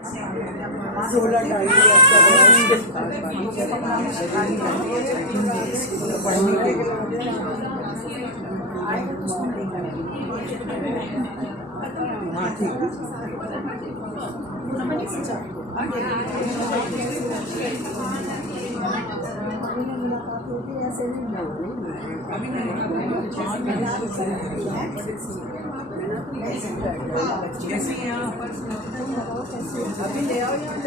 16 हाँ ठीक कैसी हैं आप? अभी ले आओ यार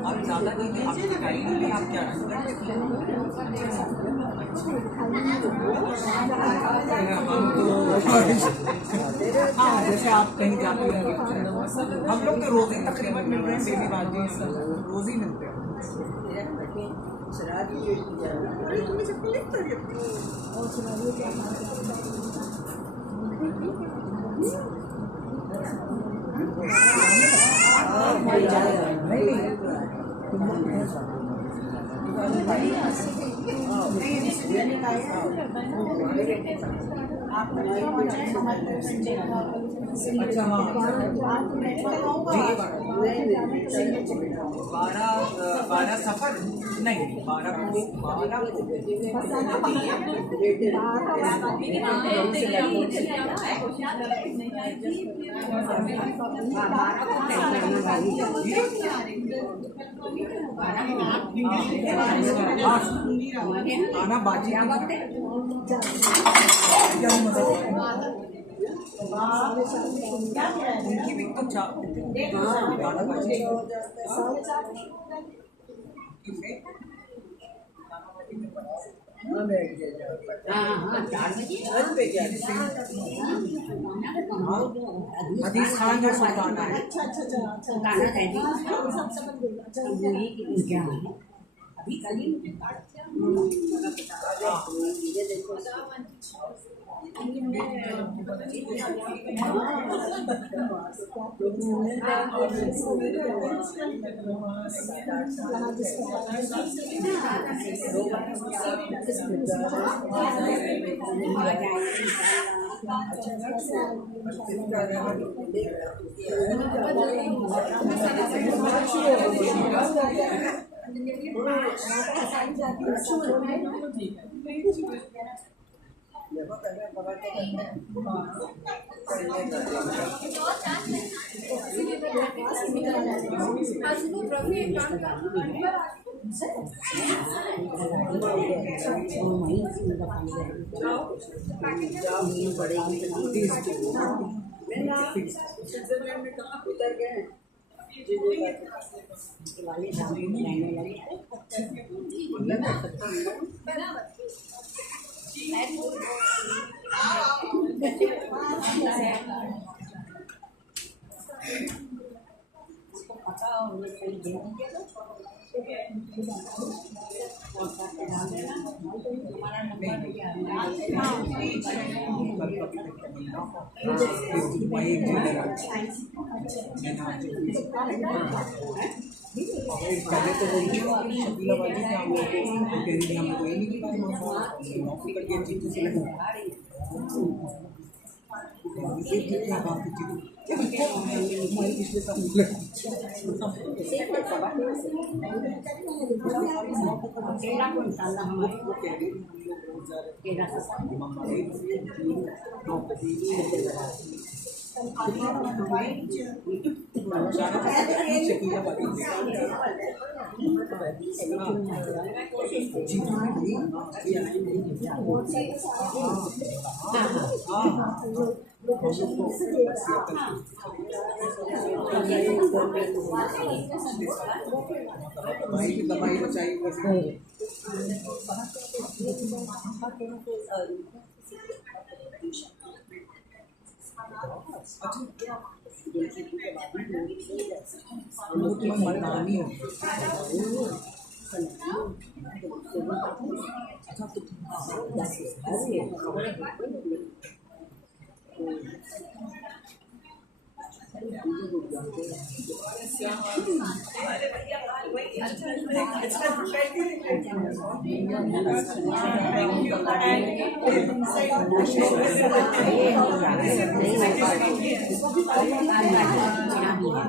आप ज़्यादा नहीं आप क्या हम तो हाँ जैसे आप कहीं जाते हैं हम लोग तो रोज़ ही तकरीबन मिल रहे हैं डेली बाजी रोज़ ही मिलते हैं अच्छा हाँ 12 सफर नहीं 12 आना बाजी उनकी भी तो हदीस खान जो सुल्ताना है अभी कल ही पहले तो दवाई बचाई लोग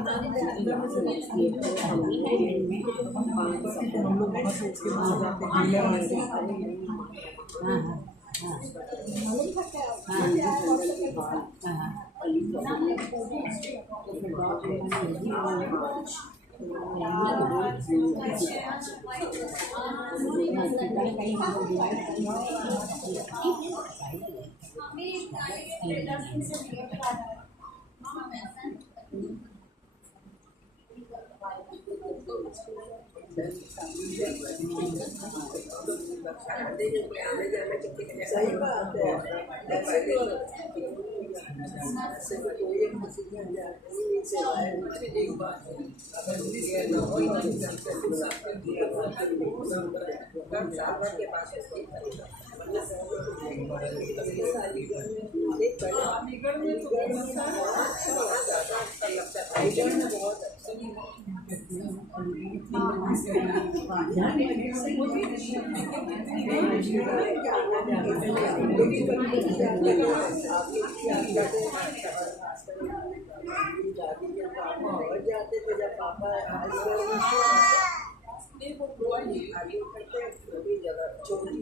वहाँ से उसके बाद जाते सही बात है। ऐसे तो कोई एक एक बात है, अगर के पास जाते थे जब पापा छोटी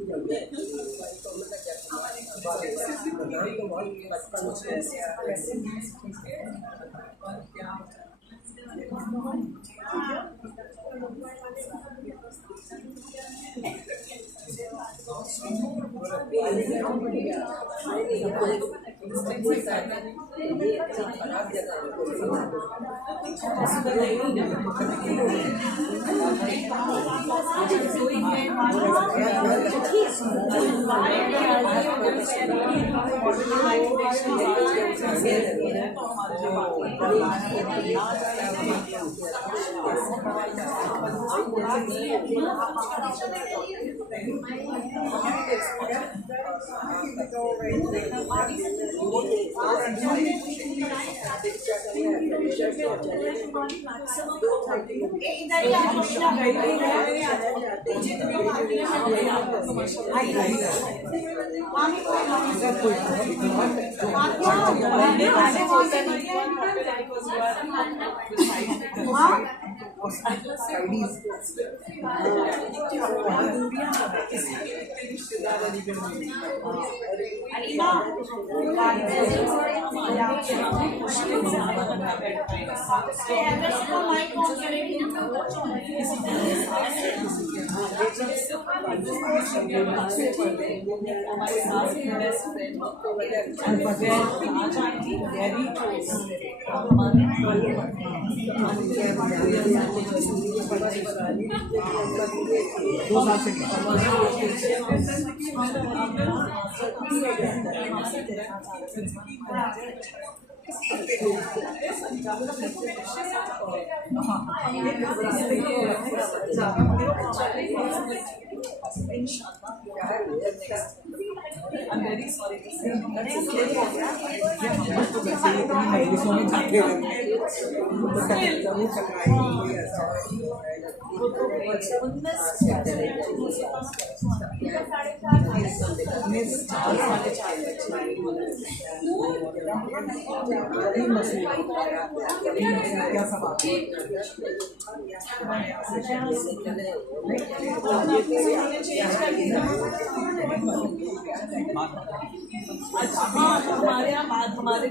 I'm very sorry to say हमारे यहाँ बात हमारे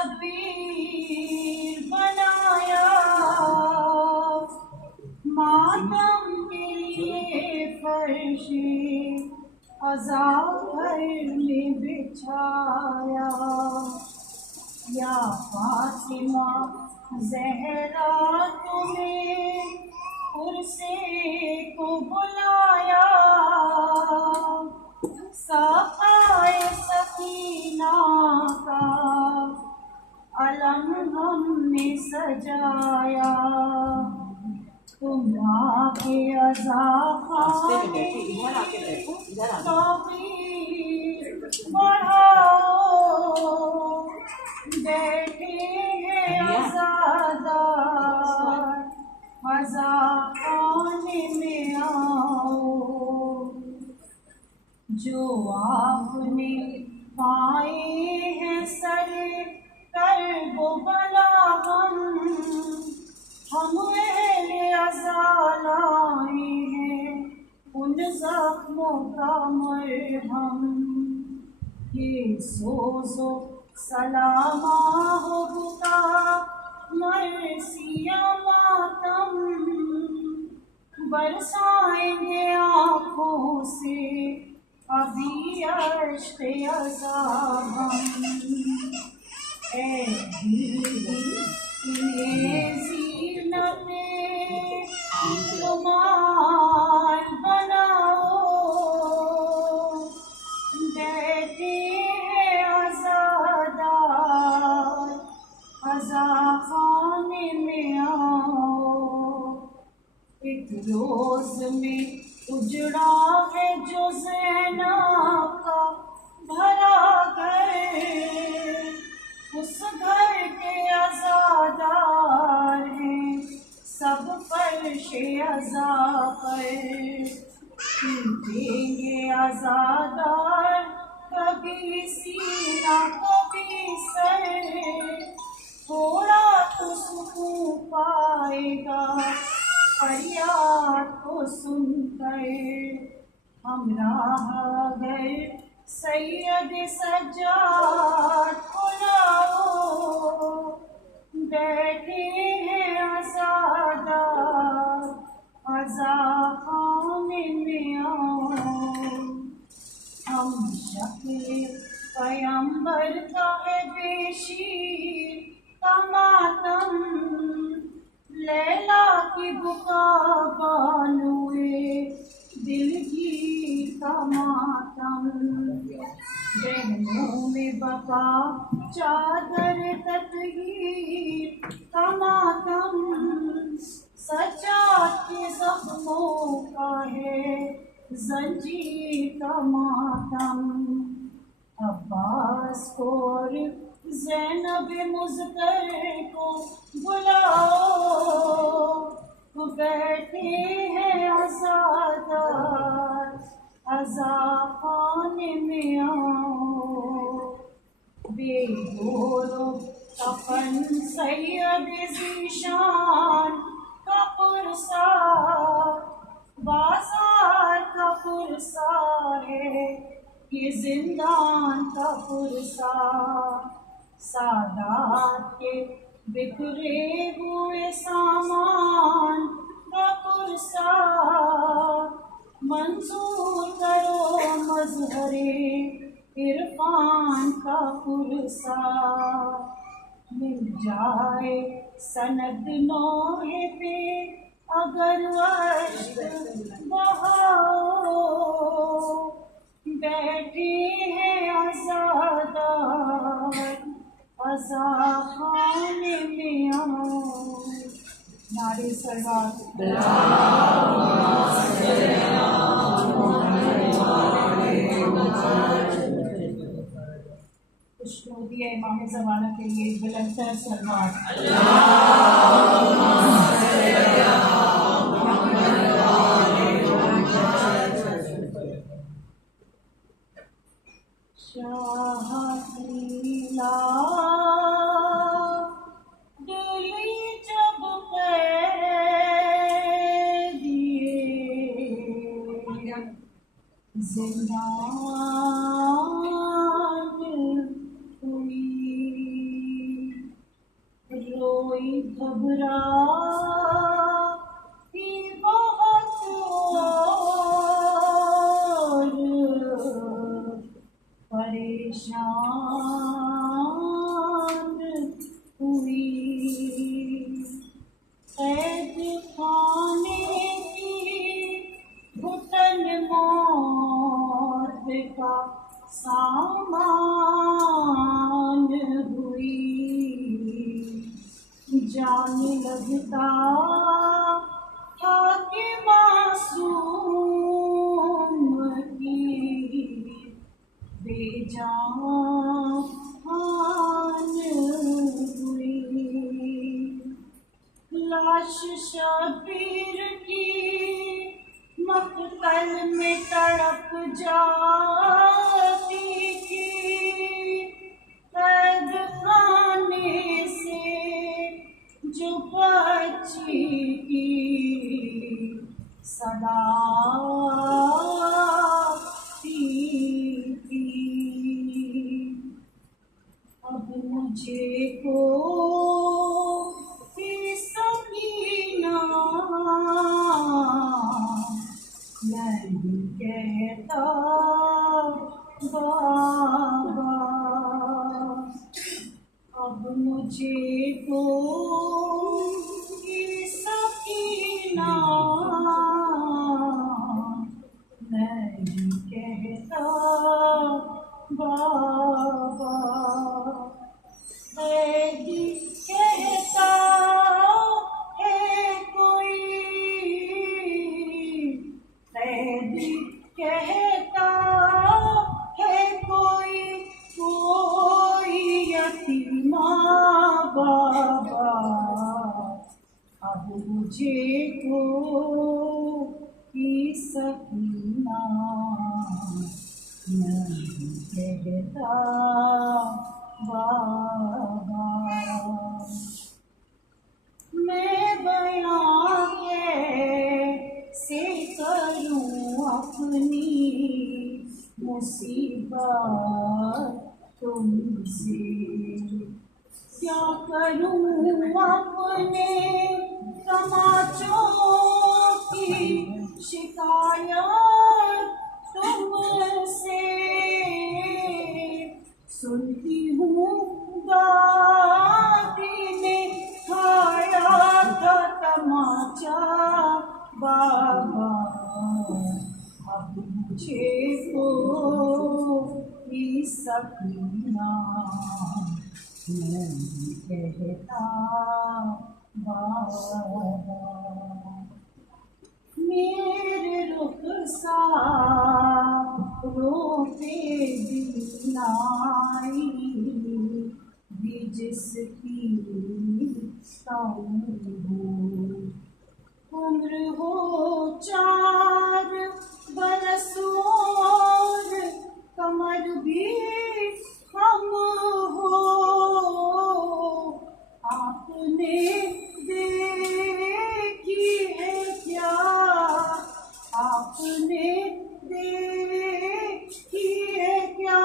शबीर बनाया मातम के लिए फर्शे अज़ा घर में बिछाया या फातिमा ज़हरा तुम्हें पुरसे को बुलाया, सफाए सकीना का अलम हमने सजाया। तुम आके अज़ा खाने बढ़ाओ, बैठे हैं आज़ादार, अज़ा खाने में आओ। जो आपने पाए हैं सर कर वो बला हम अहले अज़ा लाए हैं उन ज़ख्मों का मरहम। ये सोज़ो सलामा हो बुका मरसिया मातम, बरसाएंगे आँखों से अभी अश्क अज़ाब हम। ए ज़ीनते रुमाल बनाओ, बैठे हैं आज़ादार, अज़ा खाने में आओ। एक रोज़ में उजड़ा है जो ज़ैनब का भरा घर, उस घर के आज़ादार हैं सब फर्शे अज़ा पर। टूटेंगे आज़ादार कभी सीना कभी सर, थोड़ा तो सुकून पाएगा फरियाद को सुनकर। हम राह गए सैयद सज्जाद को लाओ, बैठे हैं आज़ादार, अज़ा खाने में आओ। हम शक्ल पैगंबर का है बेशीर का मातम, लैला की बुका बानुए दिलगीर का मातम। बहनों में बका चादर तत्हीर का मातम, सजाद के ज़ख्मों का है ज़ंजीर का मातम। अब्बास को और ज़ैनब मुज़्तर को बुलाओ, बैठे हैं आज़ादार, अज़ा खाने में आओ। बेगोरो कफन सैयद ज़ीशान का पुरसा, बाजार का पुरसा है ये जिंदान का पुरसा। सादात के बिखरे हुए सामान का पुरसा, मंजूर करो मज़हरे इरफान का पुरसा। मिल जाए सनद नौहे पे अगर अश्क बहाओ, बैठे हैं आज़ादार, अज़ा खाने में आओ। नारे सरवार खुशनूदी है इमाम ज़माना के लिए बुलंदतर सरवार। शाहकीला दिली जब दिए जिंदान हुई, रोई घबरा ही बहुत और परेशान हुई। कैद खाने मौत का सामान हुई, जान लगता था कि मासूम की बेजान हुई। लाश शबीर की मक्तल में तड़प जाती थी, कैद खाने से जो बच्ची की सदा थी। अब मुझे को सकीना नहीं कहता बाबा, अब मुझे को सकीना नहीं कहता बाबा। कैदी कहता है कोई, कैदी कहता है कोई, कोई यतीमा बाबा। अब मुझे को सकीना नहीं कहता बाबा। मैं बयां कैसे करूं अपनी मुसीबत तुमसे, क्या करूं अपने तमाचों की शिकायत तुमसे। सुनती हूँ दादी ने खाया था तमाचा बाबा। अब मुझे को सकीना नहीं कहता बाबा। मेरे रुखसारों पे दिनाई भी जिसकी उम्र हो 4 बरस और कमर भी हम हो। आपने देखी है क्या, आपने देखी है क्या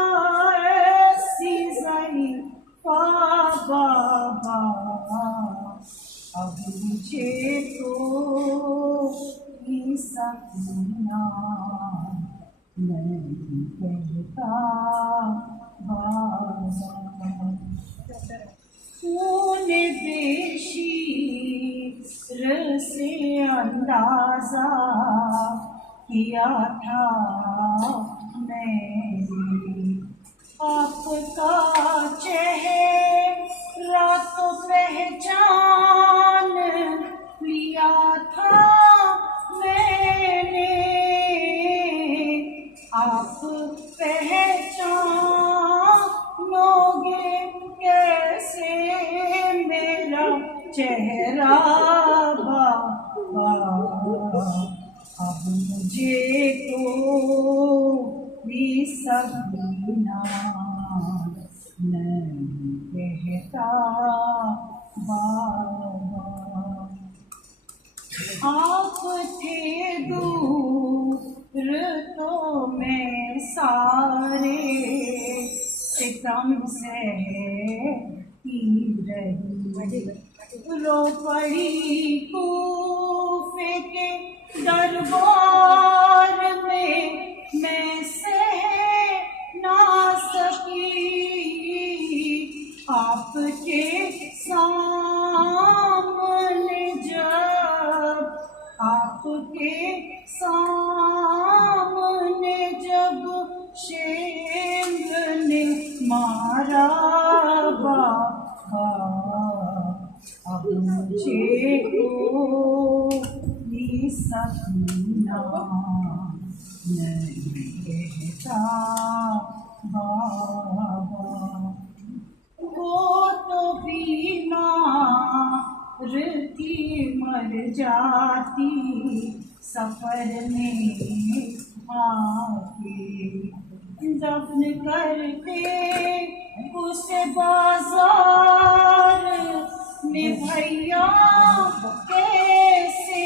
ऐसी ज़रीफ़ा बाबा। अब मुझे तो सकीना नहीं कहता बाबा। तूने बेशीर से अंदाज़ा किया था मैंने, आपका चेहरा तो पहचान लिया था मैंने। आप पहचानोगे कैसे मेरा चेहरा बाबा। अब मुझे तो सकीना नहीं कहता बाबा। आप थे दूर तो मैं सारे सितम सहती रही। रो पड़ी कूफे के दरबार में, मैं सह ना सकी। आपके सामने जब आपके सामने सगरा बाबा अब मुझे कोई सपना नहीं कहता बाबा। वो तो बीमार थी मर जाती सफर में आके, दफन करते उसे बाजार में भैया कैसे।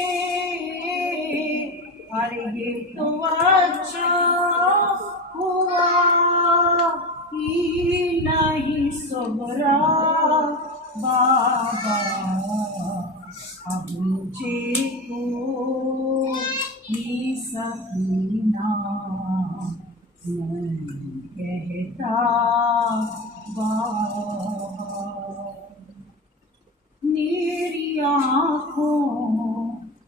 अरे ये तो अच्छा हुआ ही नहीं सगरा बाबा अब मुझे कोई सपना नहीं कहता बाबा। मेरी आँखों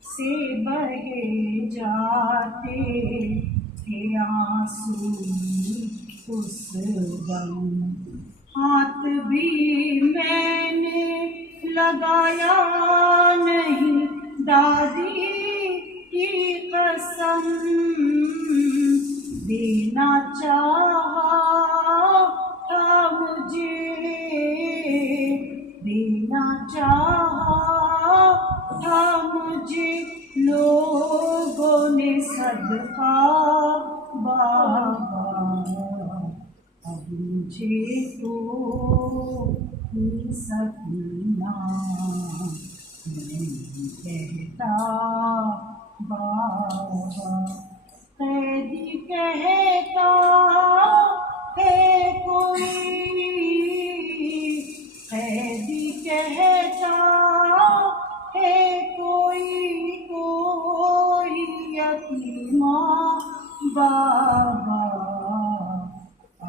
से बहे जाते थे आंसू उस दम, हाथ भी मैंने लगाया नहीं दादी की कसम। देना चाहा था मुझे, देना चाहा था मुझे लोगों ने सदका बाबा अब मुझे तो सपना नहीं कहता बाबा। कैदी कहता है कोई, कैदी कहता है कोई कोई यतीमा बाबा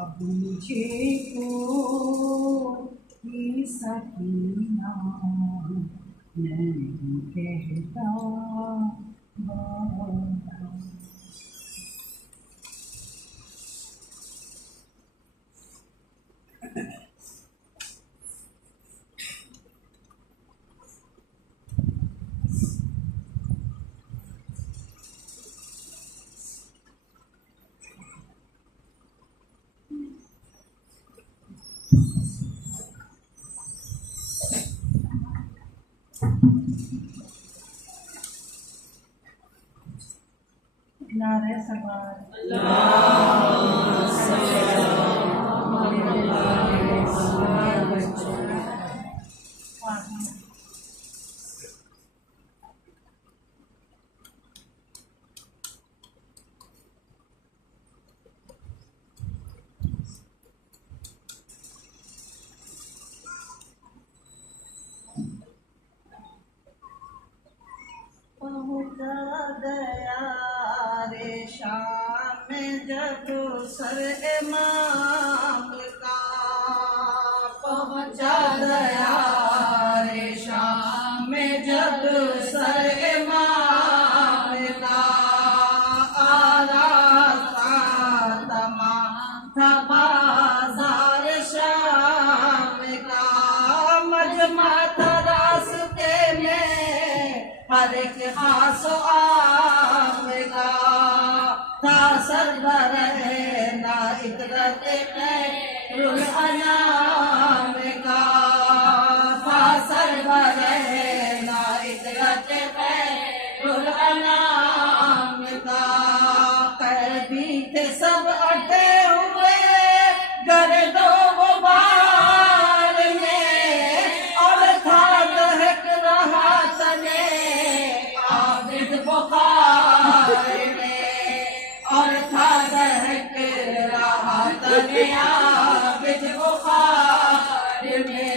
अब मुझे कोई सपना नहीं कहता बाबा। नारे सवार पहुँचा गया रे शाम जब सर इमाम का, पहुँचा गया रे शाम जब सर इमाम का। आरा था तमाम था बाजार शाम का, मजमा था रास्ते में हर एक खास आवेगा। था सरवर ना इतरत रुल अनाम का, था सरवर ना इतरत रुल अनाम का। कैदी थे सब अटे हुए गर्दो गुबार में, और था दहक रहा तने आबिद बुखार में, और था दहक रहा तने आबिद बुखार में।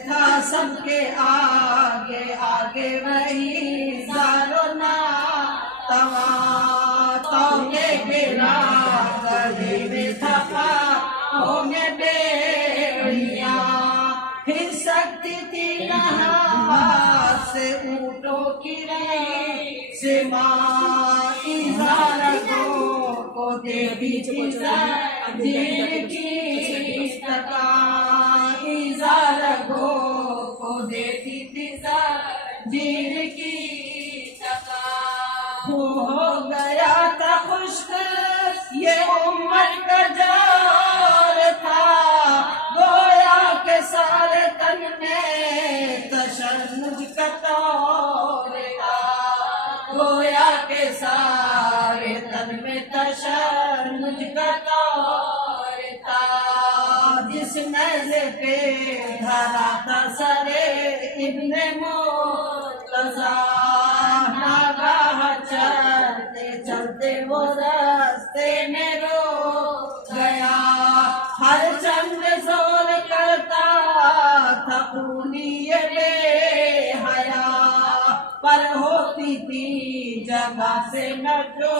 था सबके आगे आगे वही सारो ना तवा तौके गिरा गले में थका होने बेड़िया। फिर सकती थी नहा से ऊँटों की रही से माँ इज़ारतों को देवी की तका इज़ार को देती थी जीर की तका। वो हो गया था खुश्क ये उम्मत का जार था, गोया के सारे तन में तशन्नुज का तौर था, गोया के सारे तन में तशन्नुज का तौर था। जिस नज़े पे धरा था सरे इब्ने मुर्तज़ा, नागाह चलते चलते वो रास्ते में रुक गया। हर चंद जोर करता था खूनी बेहया, पर होती थी जगह से न जो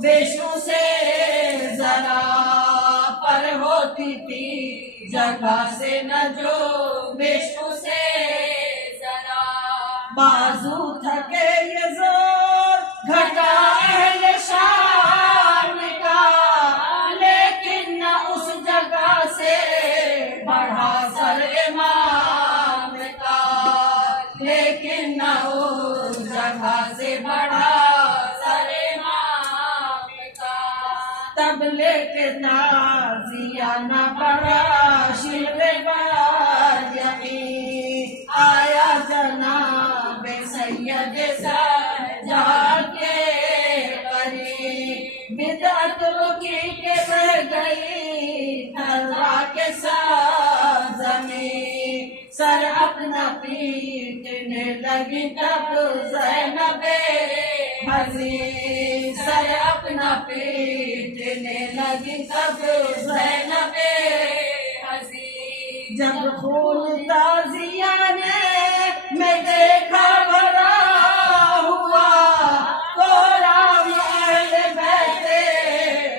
बेशु से जरा, पर होती थी जगह से न जो बेशु से जरा। बाजू थके ये जोर घटा है शाम का, लेकिन न उस जगह से बढ़ा सर इमाम का, लेकिन न उस जगह से बढ़ा सर इमाम का। तब लेके ताज़िया न बढ़ा शिल्वे बाज़मी, आया जनाब सैयद सज्जाद के करीब। बिदअत रुकी के बह गई तलवा के साथ ज़मीं, सर अपना पीटने लगी तब ज़ैनबे हज़ीर, सर अपना पीटने लगी तब ज़ैनबे हज़ीर। जब खून ताज़िया ने मैं देखा भरा हुआ, कोराम अहले बैते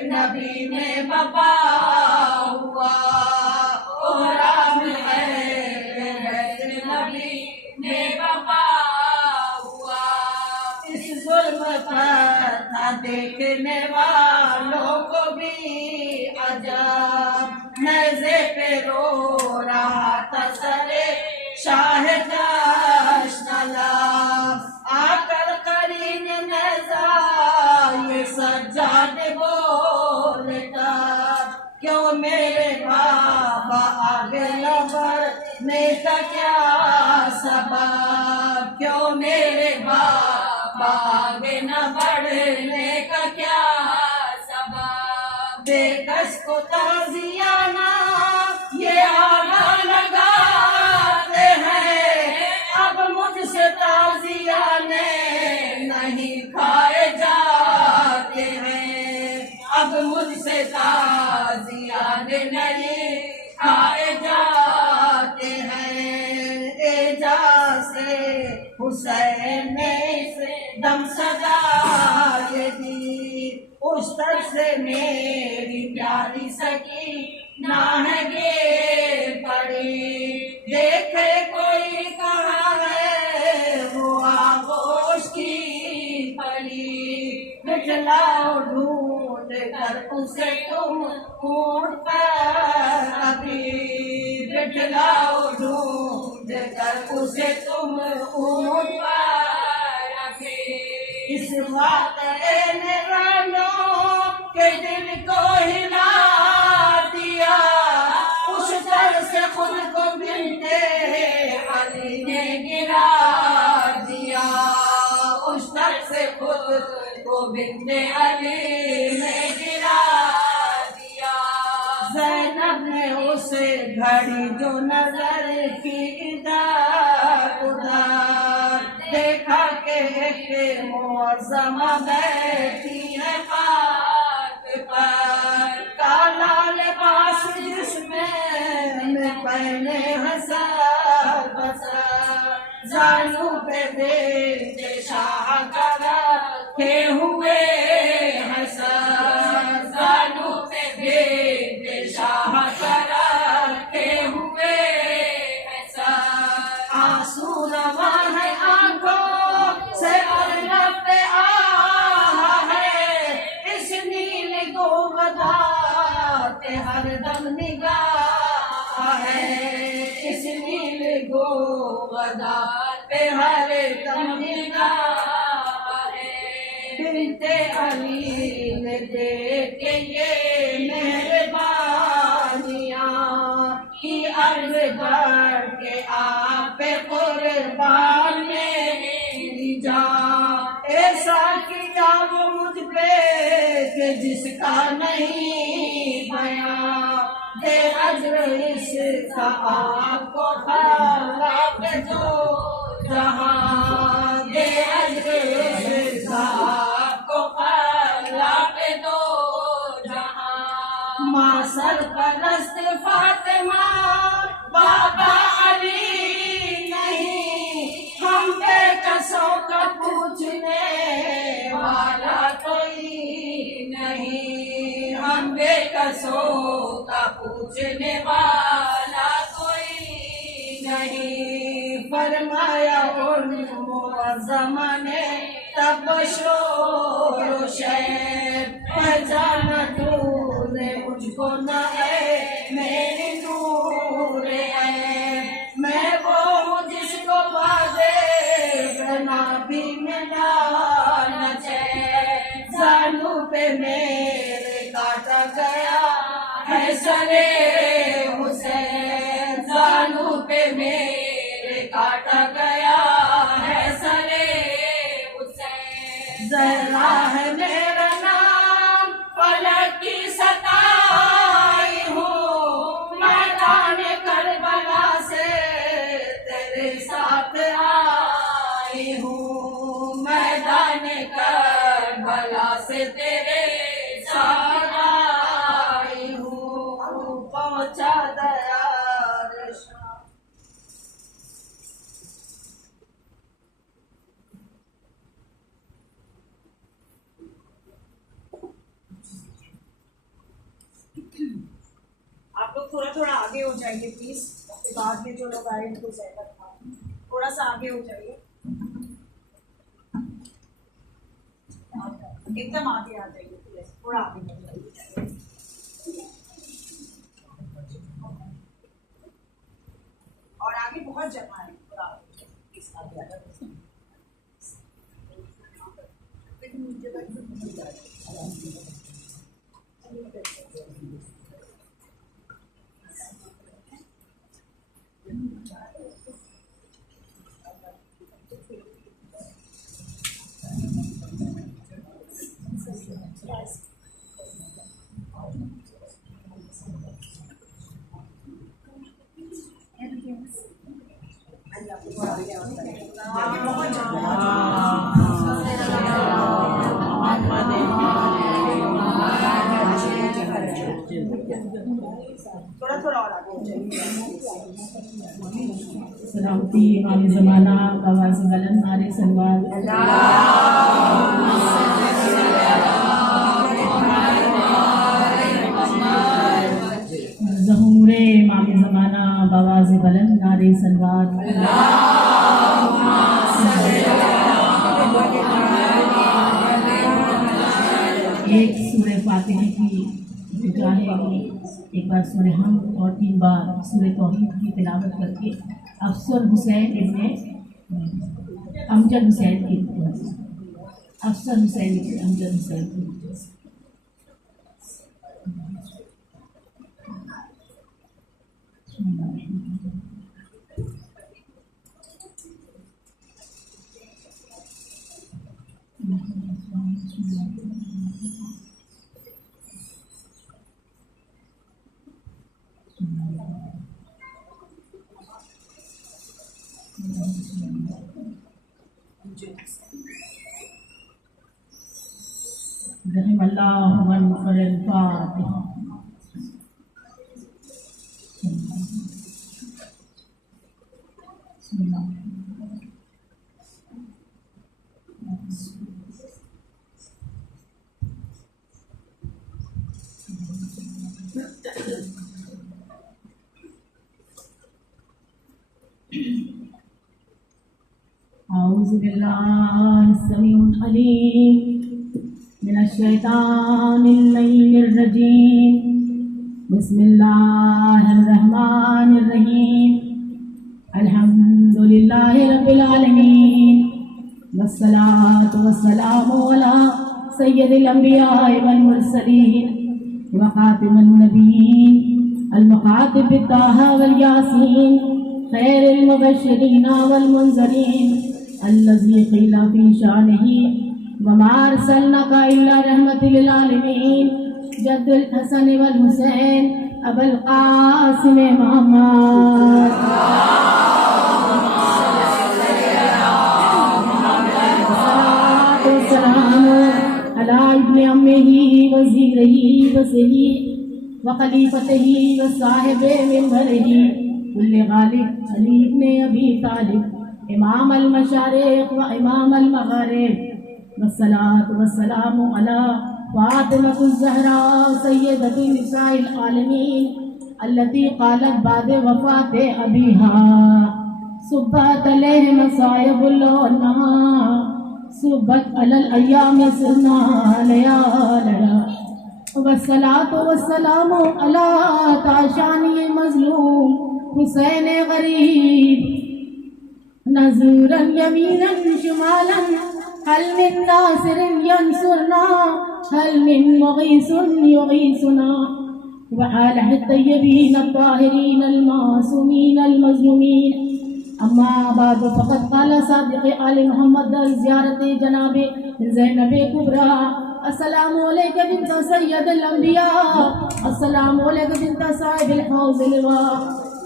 नबी में बपा हुआ, कोराम अहले बैते नबी में बपा हुआ। इस जुल्म पर था देखने वालों को भी अजब, नज़े पे रो रहा था सरे शाहिदा आकर करीन नज़ा ये सज्जाद बोलता, क्यों मेरे बाबा आगे न बढ़ने का क्या सबब, क्यों मेरे बाबा आगे न बढ़ने का क्या सबब। बेकस को ताज़ियाना ये आगा लगाते हैं, अब मुझसे ताज़ियाने नहीं खाए जाते हैं, अब मुझसे ताज़ियाने नहीं खाए जाते हैं। एजा से हुसैन ने इसे दम सदा ये दी, उस तरफ से मेरी प्यारी सकी ना है गे पड़ी। देखे कोई कहाँ है वो आगोश की पड़ी, बिठलाओ ढूंढ कर उसे तुम ऊंट पर अभी, बिठलाओ ढूंढ कर उसे तुम ऊंट पर अभी। इस वाक़े ने रानों के दिल को हिला दिया, उस दर से खुद को बिनते अली ने गिरा दिया, उस दर से खुद को बिनते अली ने गिरा दिया। ज़ैनब ने उसे घड़ी जो नजर की इधर उधर देखा के मुअज़्ज़मा बैठी है खाक पर, काला लिबास जिसमें पहने हसन बसर, जानू पे बेटे शाह का रखे हुए हसन, जानू पे बेटे शाह का रखे हुए हसन। आंसू रवा है आंखों से और लब पे आ है, इस नील को बता हर दम निगाह है, इस नील गोवदा पे हर दम निगाह है। बिनते अली ने देखे ये मेहरबानियाँ की अर्ज करके आप पे कुर्बान मेरी जान। ऐसा किया वो मुझ पे कि जिसका नहीं बयां, दे अज्र इसका आपको खाला पे दो जहां, दे अज्र इसका आपको खाला पे दो जहां। माँ सरपरस्त फातिमा बाबा अली नहीं, हम बेकसों का पूछने वाला कोई नहीं, हम बेकसों का पूछने वाला कोई नहीं। फरमाया उन मुअज़्ज़मा ने तब शोर शैर, पहचाना तूने मुझको न है मेरी नूर है। मैं वो हूँ जिसको वादे बना भी मिला न चैन, जानू पे मेरे काटा गया है सरे हुसैन, जानू पे मेरे काटा गया है सरे हुसैन। ज़हरा है मेरा नाम, फलक की सताई हूँ, मैदान करबला से तेरे साथ आई हूँ, मैदान करबला से तेरे साथ आई हूँ। पहुँचा दया शाम। आप लोग थोड़ा थोड़ा आगे हो जाइए प्लीज, बाद में जो लोग आए उनको ज्यादा थोड़ा सा आगे हो जाइए, एकदम आगे आ जाइए प्लीज, थोड़ा आगे हो जाइए। और आगे बहुत जगह है, थोड़ा आगे आ जाइए। थोड़ा थोड़ा और आगे हो जाइए। सलामती इमाम ज़माना आवाज़ बुलंद नारे सलवात। ज़हूरे इमाम ज़माना आवाज़ बुलंद नारे सलवात। एक सूरह फातिहा की जानेगी, एक बार सूरह हम और 3 बार सूरह तौहीद की तिलावत करके अफसर हुसैन इब्ने अमजद हुसैन की अफसर हुसैन इब्ने अमजद हुसैन की रहमल्लाहु मन फरल फातिहा। औज़ु बिल्लाहि समीउल अलीम मिनश शैतानिर रजीम। बिस्मिल्लाहिर रहमानिर रब्बिल आलमीन वस्सलातु वस्सलामु अला सय्यदिल अंबिया वल मुरसलीन व खातिमुन नबिय्यीन अल मुखातिब बित्ताहा वल यासीन खैरिल मुबश्शिरीन वल मुनज़रीन अल्लज़ी क़ीला फ़ी शानिही व मा अरसलनाका इल्ला रहमतल लिल आलमीन जद्दुल हसन वल हुसैन अबुल क़ासिम मोहम्मद अला इब्ने अम्मिही वज़ीरिही वसही व खलीफतिही व साहिबे मिंबरिही कुल्ले गालिब अली इब्ने अबी तालिब इमाम अल मशारिक़ व इमाम अल मग़ारिब वस्सलातु वस्सलामु अला फ़ातिमतुज़ ज़हरा सय्यदतु निसाइल आलमीन अल्लती क़ालत बाद वफ़ात अबीहा सुब्बत अलैहि मसाइबुल उन्हा सुब्बत अलल अय्याम सुन्ना लयाला वस्सलातु वस्सलामु अला ताशानी मज़लूम हुसैन गरीब नज़ूरन यमीनन शुमालन हल मिन नासिरिन यंसुरना हल मिन मुगीसुन युगीसुना व आलिहि तय्यबीन अत्ताहिरीन अलमासूमीन अलमज़लूमीन अम्मा बाद फ़क़द क़ाल सादिक़ आले मोहम्मद ज़ियारत जनाब ज़ैनब कुबरा अस्सलामु अलैका बिन्त सय्यदिल अंबिया अस्सलामु अलैका बिन्त साहिबिल हौज़िल वा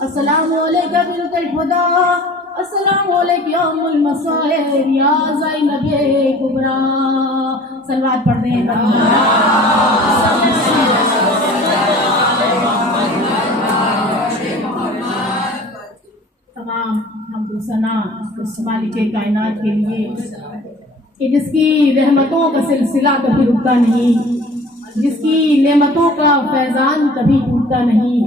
अस्सलामु अलैका बिन्तल हुदा अस्सलामु अलैका या उम्मुल मसाइब या ज़ैनब कुबरा। सलवात पढ़ दें। तमाम हम्द सना उस मालिक कायनात के लिए कि जिसकी रहमतों का सिलसिला कभी रुकता नहीं, जिसकी नेमतों का फैज़ान कभी टूटता नहीं।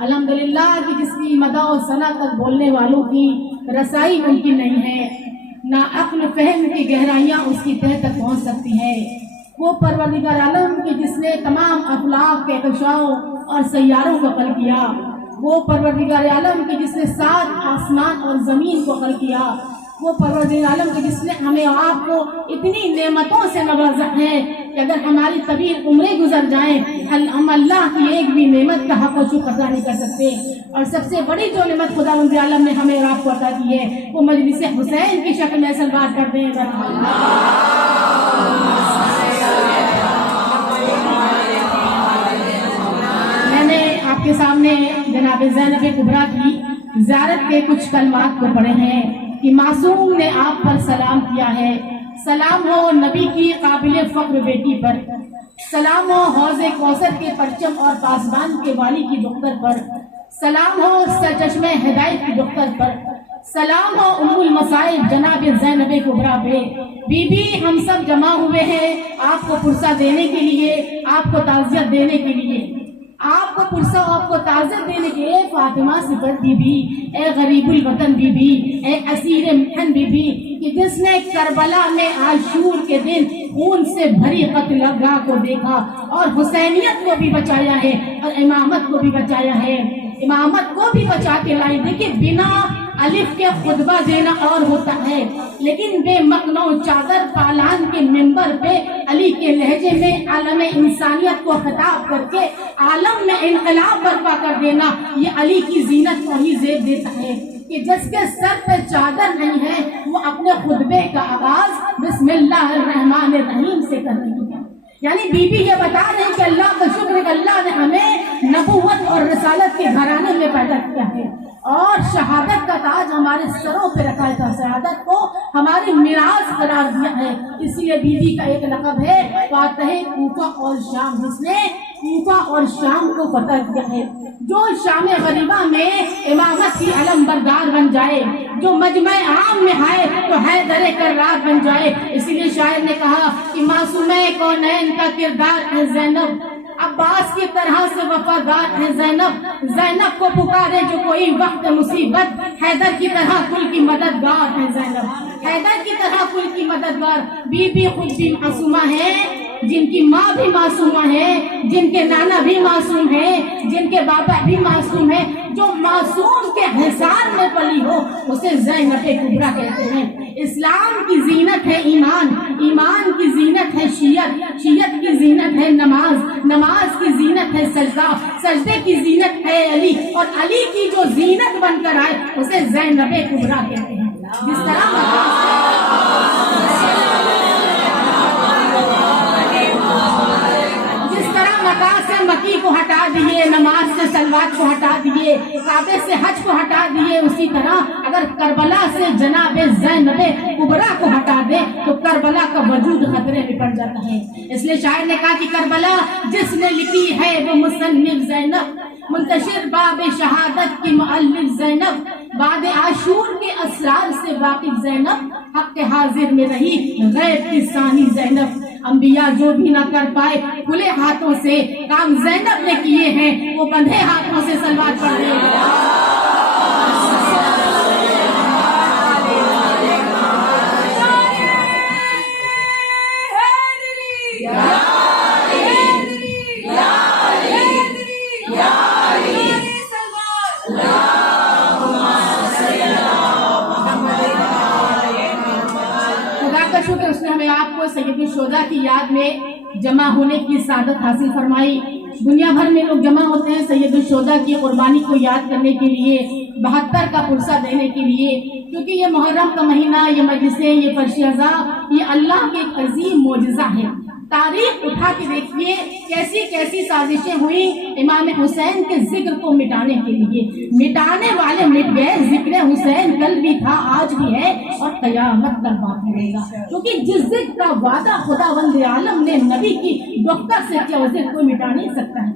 अल्हम्दुलिल्लाह कि जिसकी मदा और सना तक बोलने वालों की रसाई मुमकिन नहीं है, ना अक्ल फहम की गहराइयाँ उसकी तह तक पहुँच सकती है। वो परवरदिगार आलम कि जिसने तमाम अखलाक के कशाओं और सैयारों को खल्क़ किया, वो परवरदिगार आलम कि जिसने 7 आसमान और ज़मीन को खल्क़ किया, वो परवरदिगार आलम कि जिसने हमें आपको इतनी नेमतों से नवाजा है कि अगर हमारी तवील उम्रें गुजर जाएं हम अल्लाह की एक भी नेमत का हक़ और शुक्र अदा नहीं कर सकते। और सबसे बड़ी जो नेमत खुदावंद आलम ने हमें और आपको अता की है वो मजलिस हुसैन की शक्ल में सलवात करते हैं। मैंने आपके सामने जनाब ज़ैनब कुबरा की ज़ियारत के कुछ कलमात को पढ़े हैं कि मासूम ने आप पर सलाम किया है। सलाम हो नबी की काबिल फ़ख्र बेटी पर, सलाम हो हौज़े कौसर के परचम और पासबान के वाली की दुख्तर पर, सलाम हो सरचश्मे हिदायत की दुख्तर पर, सलाम हो उम्मुल मसाइब जनाब ज़ैनब कुबरा पे। बीबी हम सब जमा हुए हैं आपको पुरसा देने के लिए, आपको ताज़ियत देने के लिए, आपको पुरसा आपको ताज़ियत देने के लिए। फातिमा सिफत बीबी, ए गरीबुल वतन बीबी, ए असीर महन बीबी कि जिसने करबला में आशूर के दिन खून से भरी कत्लगाह को देखा और हुसैनियत को भी बचाया है और इमामत को भी बचाया है, इमामत को भी बचा के लाई। देखिए बिना अलिफ के खुतबा देना और होता है, लेकिन बेमकनो चादर पालान के मिंबर पे अली के लहजे में आलम इंसानियत को खिताब करके आलम में इनकलाब बर्पा कर देना, ये अली की जीनत को ही जेब देता है कि जिसके सर पे चादर नहीं है वो अपने खुतबे का आगाज बिस्मिल्लाहिर्रहमानिर्रहीम से कर रही है। यानी बीबी ये बता रहे हैं कि अल्लाह का शुक्र है, अल्लाह ने हमें नबूवत और रिसालत के घराने में पैदा किया है और शहादत का ताज हमारे सरों पे रखा है। शहादत को हमारी मिराज करार दिया है, इसलिए बीबी का एक लक़ब है फातिह कूफा और शाम, जिसने कूफा और शाम को फतह किया है। जो शाम गरीबा में इमामत की अलम बरदार बन जाए, जो मजमे आम में आए तो हैदर कर्रार बन जाए। इसीलिए शायर ने कहा कि मासूमे कौनैन का किरदार है ज़ैनब, अब्बास की तरह से वफादार है ज़ैनब, ज़ैनब को पुकारे जो कोई वक्त मुसीबत, हैदर की तरह कुल की मददगार है ज़ैनब, हैदर की तरह कुल की मददगार। बीबी खुद भी मासूमा है, जिनकी माँ भी मासूमा है, जिनके नाना भी मासूम हैं, जिनके बाबा भी मासूम हैं, जो मासूम के हिसार में पली हो उसे ज़ैनब कुबरा कहते हैं। इस्लाम की जीनत है ईमान, ईमान की जीनत है शियत, शियत की जीनत है नमाज, नमाज की जीनत है सजदा, सजदे की जीनत है अली, और अली की जो जीनत बनकर आए उसे ज़ैनब कुबरा कहते हैं। जिस तरह मक्का से मकी को हटा दिए, नमाज से सलवात को हटा दिए, काबे से हज को हटा दिए, उसी तरह अगर करबला से जनाबे ज़ैनब कुबरा को हटा दे तो करबला का वजूद खतरे में पड़ जाता है। इसलिए शायर ने कहा कि करबला जिसने लिखी है वो मुसन्निफ ज़ैनब, मुंतशिर बाब शहादत की मुअल्लिफ ज़ैनब, बाद आशूर के असरार से वाकिफ ज़ैनब, हक के हाजिर में रही गैब की सानी ज़ैनब। अंबिया जो भी ना कर पाए खुले हाथों से काम ज़ैनब ने किए हैं, वो बंधे हाथों से सलवात पढ़ रहे हैं। शुक्र उसने हमें आपको सैयद शोदा की याद में जमा होने की सादत हासिल फरमाई। दुनिया भर में लोग जमा होते हैं सैयद शोदा की कुर्बानी को याद करने के लिए, 72 का पुरसा देने के लिए, क्योंकि ये मुहर्रम का महीना, ये मजलिसें, ये फर्शियाजा, ये अल्लाह के एक अजीम मोजज़ा है। तारीख उठा के देखिए कैसी कैसी साजिशें हुई इमाम हुसैन के जिक्र को मिटाने के लिए। मिटाने वाले मिट गए, जिक्र हुसैन कल भी था, आज भी है और कयामत तक बाकी रहेगा। क्योंकि जिस जिक्र का वादा खुदावंद आलम ने नबी की डॉक्टर से किया, उस जिक्र को मिटा नहीं सकता है,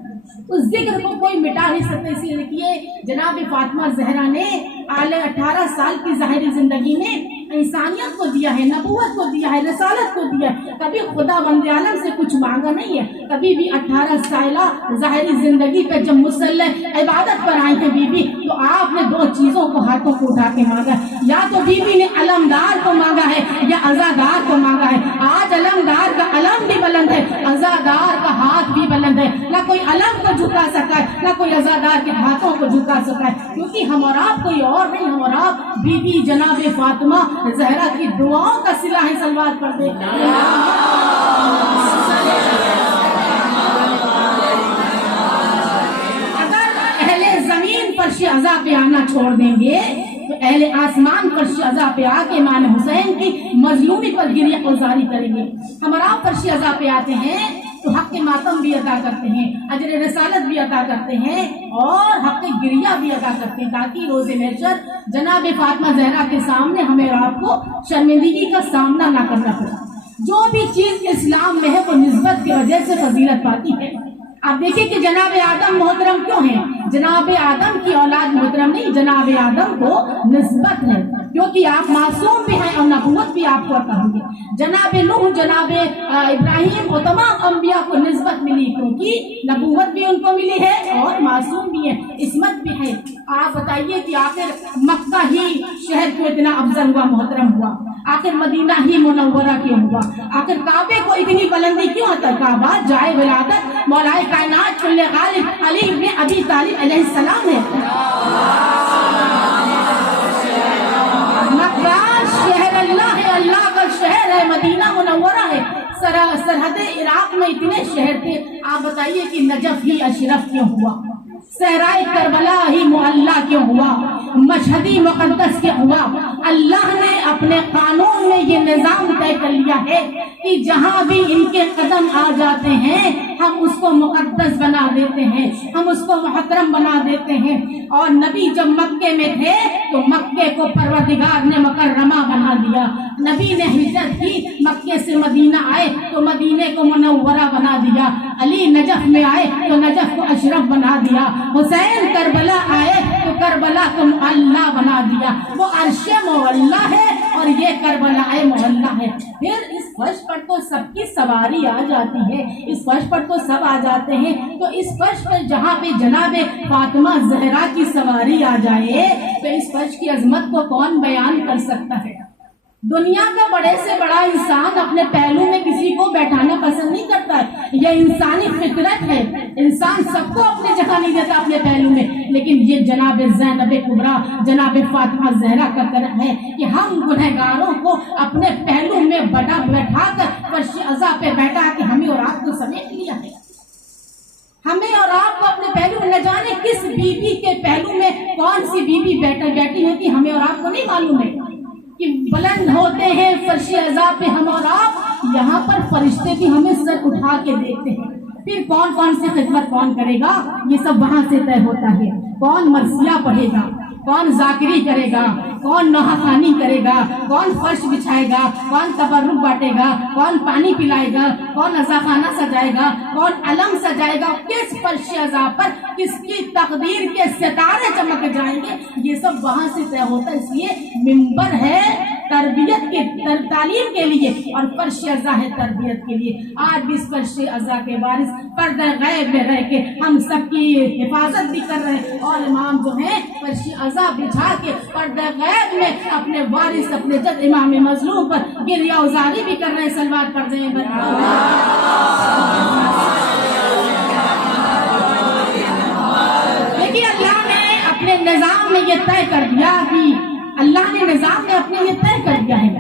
उस जिक्र को कोई मिटा नहीं सकता। इसीलिए देखिए जनाब फातिमा ज़हरा ने आले 18 साल की ज़ाहिरी जिंदगी में इंसानियत को दिया है, नबूवत को दिया है, रसालत को दिया है। कभी खुदा बंदे आलम से कुछ मांगा नहीं है। कभी भी 18 साला ज़ाहिरी जिंदगी पे जब मुसल्ले इबादत पर आई है बीबी, तो आपने 2 चीजों को हाथों को उठा के मांगा, या तो बीबी ने अलमदार को मांगा है या अज़ादार को मांगा है। आज अलमदार का अलम भी बुलंद है, अज़ादार का हाथ भी बुलंद है। ना कोई अलम को झुका सका है, ना कोई अज़ादार के हाथों को झुका सका है, क्योंकि हमारा कोई और नहीं, हमारा बीबी जनाब फातिमा ज़हरा की दुआओं का सिला है। सलवात पढ़ दे। अगर अहले जमीन फर्श अज़ा पे आना छोड़ देंगे तो अहले आसमान फर्श अज़ा पे आके इमाम हुसैन की मजलूमी पर गिरिया गुजारी करेंगे। हमारा फर्श अज़ा पे आते हैं तो हक के मातम भी अदा करते हैं, अजर रसालत भी अदा करते हैं और हक के गिरिया भी अदा करते हैं, ताकि रोज़े महशर जनाब फातिमा ज़हरा के सामने हमें और आपको शर्मिंदगी का सामना ना करना पड़े। जो भी चीज इस्लाम में है वो निस्बत की वजह से फजीलत पाती है। आप देखिए कि जनाब आदम मोहतरम क्यों है? जनाब आदम की औलाद मोहतरम नहीं, जनाब आदम को निस्बत है, क्योंकि आप मासूम भी हैं और नबूवत भी आपको अता होगी। जनाब नूह, जनाब इब्राहिम और तमाम अंबिया को निस्बत मिली, क्योंकि नबूवत भी उनको मिली है और मासूम भी है, इस्मत भी है। आप बताइए कि आखिर मक्का ही शहर क्यों इतना अफजल हुआ, मोहतरम हुआ? आखिर मदीना ही मुनव्वरा क्यों हुआ? आखिर काबे को इतनी बुलंदी क्यों अता? काबा जाए विलादत मौलाए कायनात कुल्ले गालिब अली इब्ने अबी तालिब अलैहिस्सलाम है। मक्का शहर अल्लाह है, अल्लाह का शहर है, मदीना मुनव्वरा है। सरहद इराक में इतने शहर थे, आप बताइए कि नजफ ही अशरफ क्यों हुआ? सहराए करबला ही मुअल्ला क्यों हुआ? मशहदी मुक़द्दस क्यों हुआ? अल्लाह ने अपने कानून में ये निज़ाम तय कर लिया है कि जहाँ भी इनके कदम आ जाते हैं हम उसको मुक़द्दस बना देते हैं, हम उसको मुहतरम बना देते हैं। और नबी जब मक्के में थे तो मक्के को परवरदिगार ने मुकर्रमा बना दिया। नबी ने हिजरत की, मक्के से मदीना आए तो मदीने को मुनव्वरा बना दिया। अली नजफ में आए तो नजफ को अशरफ बना दिया। हुसैन करबला आए तो करबला को मुअल्ला बना दिया। वो अर्शे मुअल्ला है और ये करबला मुअल्ला है। फिर इस फर्श पर तो सबकी सवारी आ जाती है, इस फर्श पर तो सब आ जाते हैं, तो इस फर्श पर जहाँ पे जनाबे फातिमा ज़हरा की सवारी आ जाए तो इस फर्श की अजमत को कौन बयान कर सकता है? दुनिया का बड़े से बड़ा इंसान अपने पहलू में किसी को बैठाना पसंद नहीं करता है। यह इंसानी फितरत है। इंसान सबको अपनी जगह नहीं देता अपने पहलू में, लेकिन ये जनाब ज़ैनब कुबरा, जनाब फातिमा ज़हरा का करम है कि हम गुनहगारों को अपने पहलू में बैठा कर फर्श अज़ा पे बैठा के हमें और आपको समेट लिया है। हमें और आपको अपने पहलू में, न जाने किस बीबी के पहलू में कौन सी बीबी बैठी होती, हमें और आपको नहीं मालूम है कि बुलंद होते हैं फर्श अज़ा पे हम और आप। यहाँ पर फरिश्ते भी हमें सर उठा के देखते हैं। फिर कौन कौन सी खिदमत कौन करेगा, ये सब वहां से तय होता है। कौन मरसिया पढ़ेगा, कौन जाकिरी करेगा, कौन नहाखानी करेगा, कौन फर्श बिछाएगा, कौन तबर्रुक बांटेगा, कौन पानी पिलाएगा, कौन अज़ाखाना सजाएगा, कौन अलम सजाएगा, किस फर्श अज़ा पर किसकी तकदीर के सितारे चमक जाएंगे, ये सब वहां से तय होता है। इसलिए मिंबर है तरबियत के तालीम के लिए और फर्श अज़ा है तरबियत के लिए। आज भी इस फर्श अज़ा के वारिस पर्दे गैब में रह के हम सबकी हिफाजत भी कर रहे हैं, और इमाम जो है फर्श अज़ा बिछा के पर्दे गैब में अपने वारिस अपने जद इमाम मजलूम पर गिरिया उजारी भी कर रहे हैं। सलवात पढ़ रहे हैं। देखिए अल्लाह ने अपने निज़ाम में ये तय कर दिया कि अल्लाह ने निज़ाम में अपने ये तय कर दिया है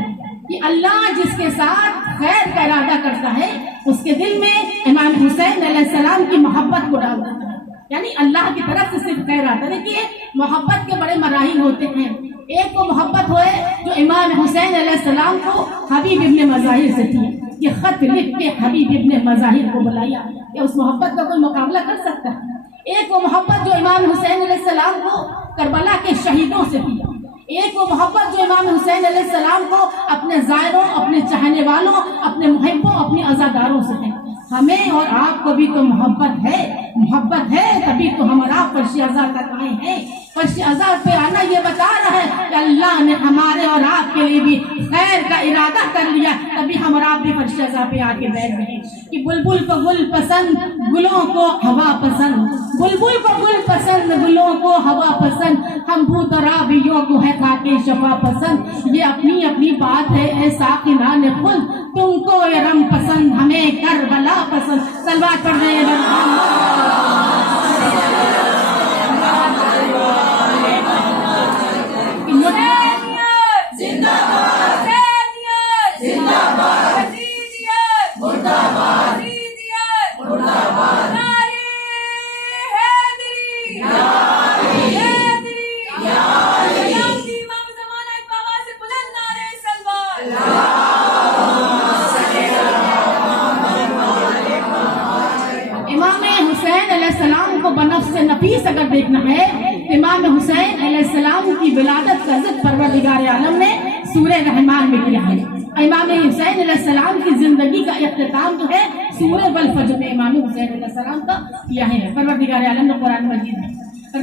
कि अल्लाह जिसके साथ खैर का इरादा करता है उसके दिल में इमाम हुसैन अलैहिस्सलाम की मोहब्बत को डाल देता है। यानी अल्लाह की तरफ से सिर्फ खैर आता है। देखिए मोहब्बत के बड़े मराहिल होते हैं। एक वो मोहब्बत होए जो इमाम हुसैन अलैहिस्सलाम को हबीब इब्न मज़ाहिर से थी, ये खत लिख के हबीब इब्न मज़ाहिर को बुलाया। क्या उस मोहब्बत का कोई मुकाबला कर सकता है? एक वो मोहब्बत जो इमाम हुसैन अलैहिस्सलाम को करबला के शहीदों से थी। एक वो मोहब्बत जो इमाम हुसैन अलैहिस्सलाम को अपने ज़ायरों, अपने चाहने वालों, अपने मुहिब्बों, अपने अज़ादारों से है। हमें और आपको भी तो मोहब्बत है तभी तो हम और आप फर्श अज़ा तक आए हैं। फर्श अज़ा पे आना ये बता रहा है कि अल्लाह ने हमारे और आपके लिए भी खैर का इरादा कर लिया, तभी हम और आप भी फर्श अज़ा पे आके बैठ गए कि बुलबुल को गुल पसंद, गुलों को हवा पसंद, बुलबुल को गुल पसंद, गुलों को हवा पसंद, हम भूतराबियों को है खाके शफा पसंद। ये अपनी अपनी बात है ऐसा कि ना ने खुद, तुमको ये रम पसंद, हमें करबला पसंद। सलवात पढ़ रहे हैं। नफीस अगर देखना है, इमाम हुसैन अलैहिस्सलाम की विलादत का जिक्र परवरदिगार आलम ने सूरह रहमान में किया है। इमाम हुसैन अलैहिस्सलाम की जिंदगी का इख्तिताम जो है सूरह वल फज्र में इमाम हुसैन अलैहिस्सलाम का किया है परवरदिगार आलम ने कुरान मजीद में।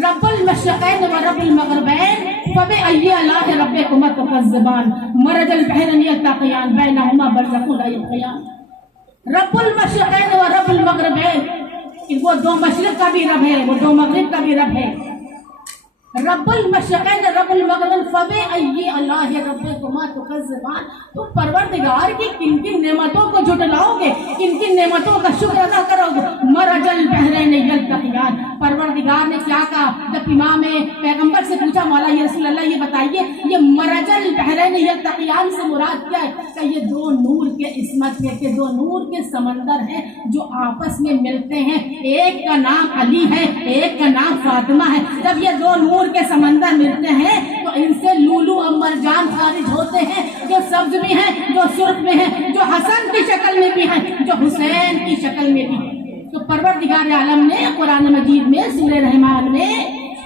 रब्बुल मशरिक़ैन व रब्बुल मग़रिबैन फ़बिअय्यि आलाइ रब्बिकुमा तुकज़्ज़िबान मरजल बहरैन यल्तक़ियान बैनहुमा बरज़ख़ुन ला यब्ग़ियान। रब्बुल मशरिक़ैन व रब्बुल मग़रिबैन, वो दो मशरिक का भी रब है, वो दो मगरिब का भी रब है। रब्बुल मशरिक़ैन रब्बुल मग़रिबैन फ़बिअय्यि आलाइ रब्बिकुमा तुकज़्ज़िबान। तो परवरदिगार की किन किन नेमतों को झुटलाओगे, किन किन नेमतों का शुक्र अदा करोगे। मरजल बहरैन यल्तक़ियान, परवरदिगार ने क्या कहा जब इमाम पैगंबर से पूछा मौला या रसूल अल्लाह ये बताइए ये मरजल बहरैन यल्तक़ियान से मुराद क्या है? कि ये दो नूर के इस्मत के दो नूर के समंदर हैं जो आपस में मिलते हैं। एक का नाम अली है, एक का नाम फातिमा है। जब ये दो नूर के समंदर मिलते हैं तो इनसे लूलू और मरजान खारिज होते हैं, जो सब्ज में है, जो सुर्ख में है, जो हसन की शक्ल में भी है, जो हुसैन की शक्ल में भी है। तो परवरदिगार आलम ने कुरान मजीद में सूरह रहमान में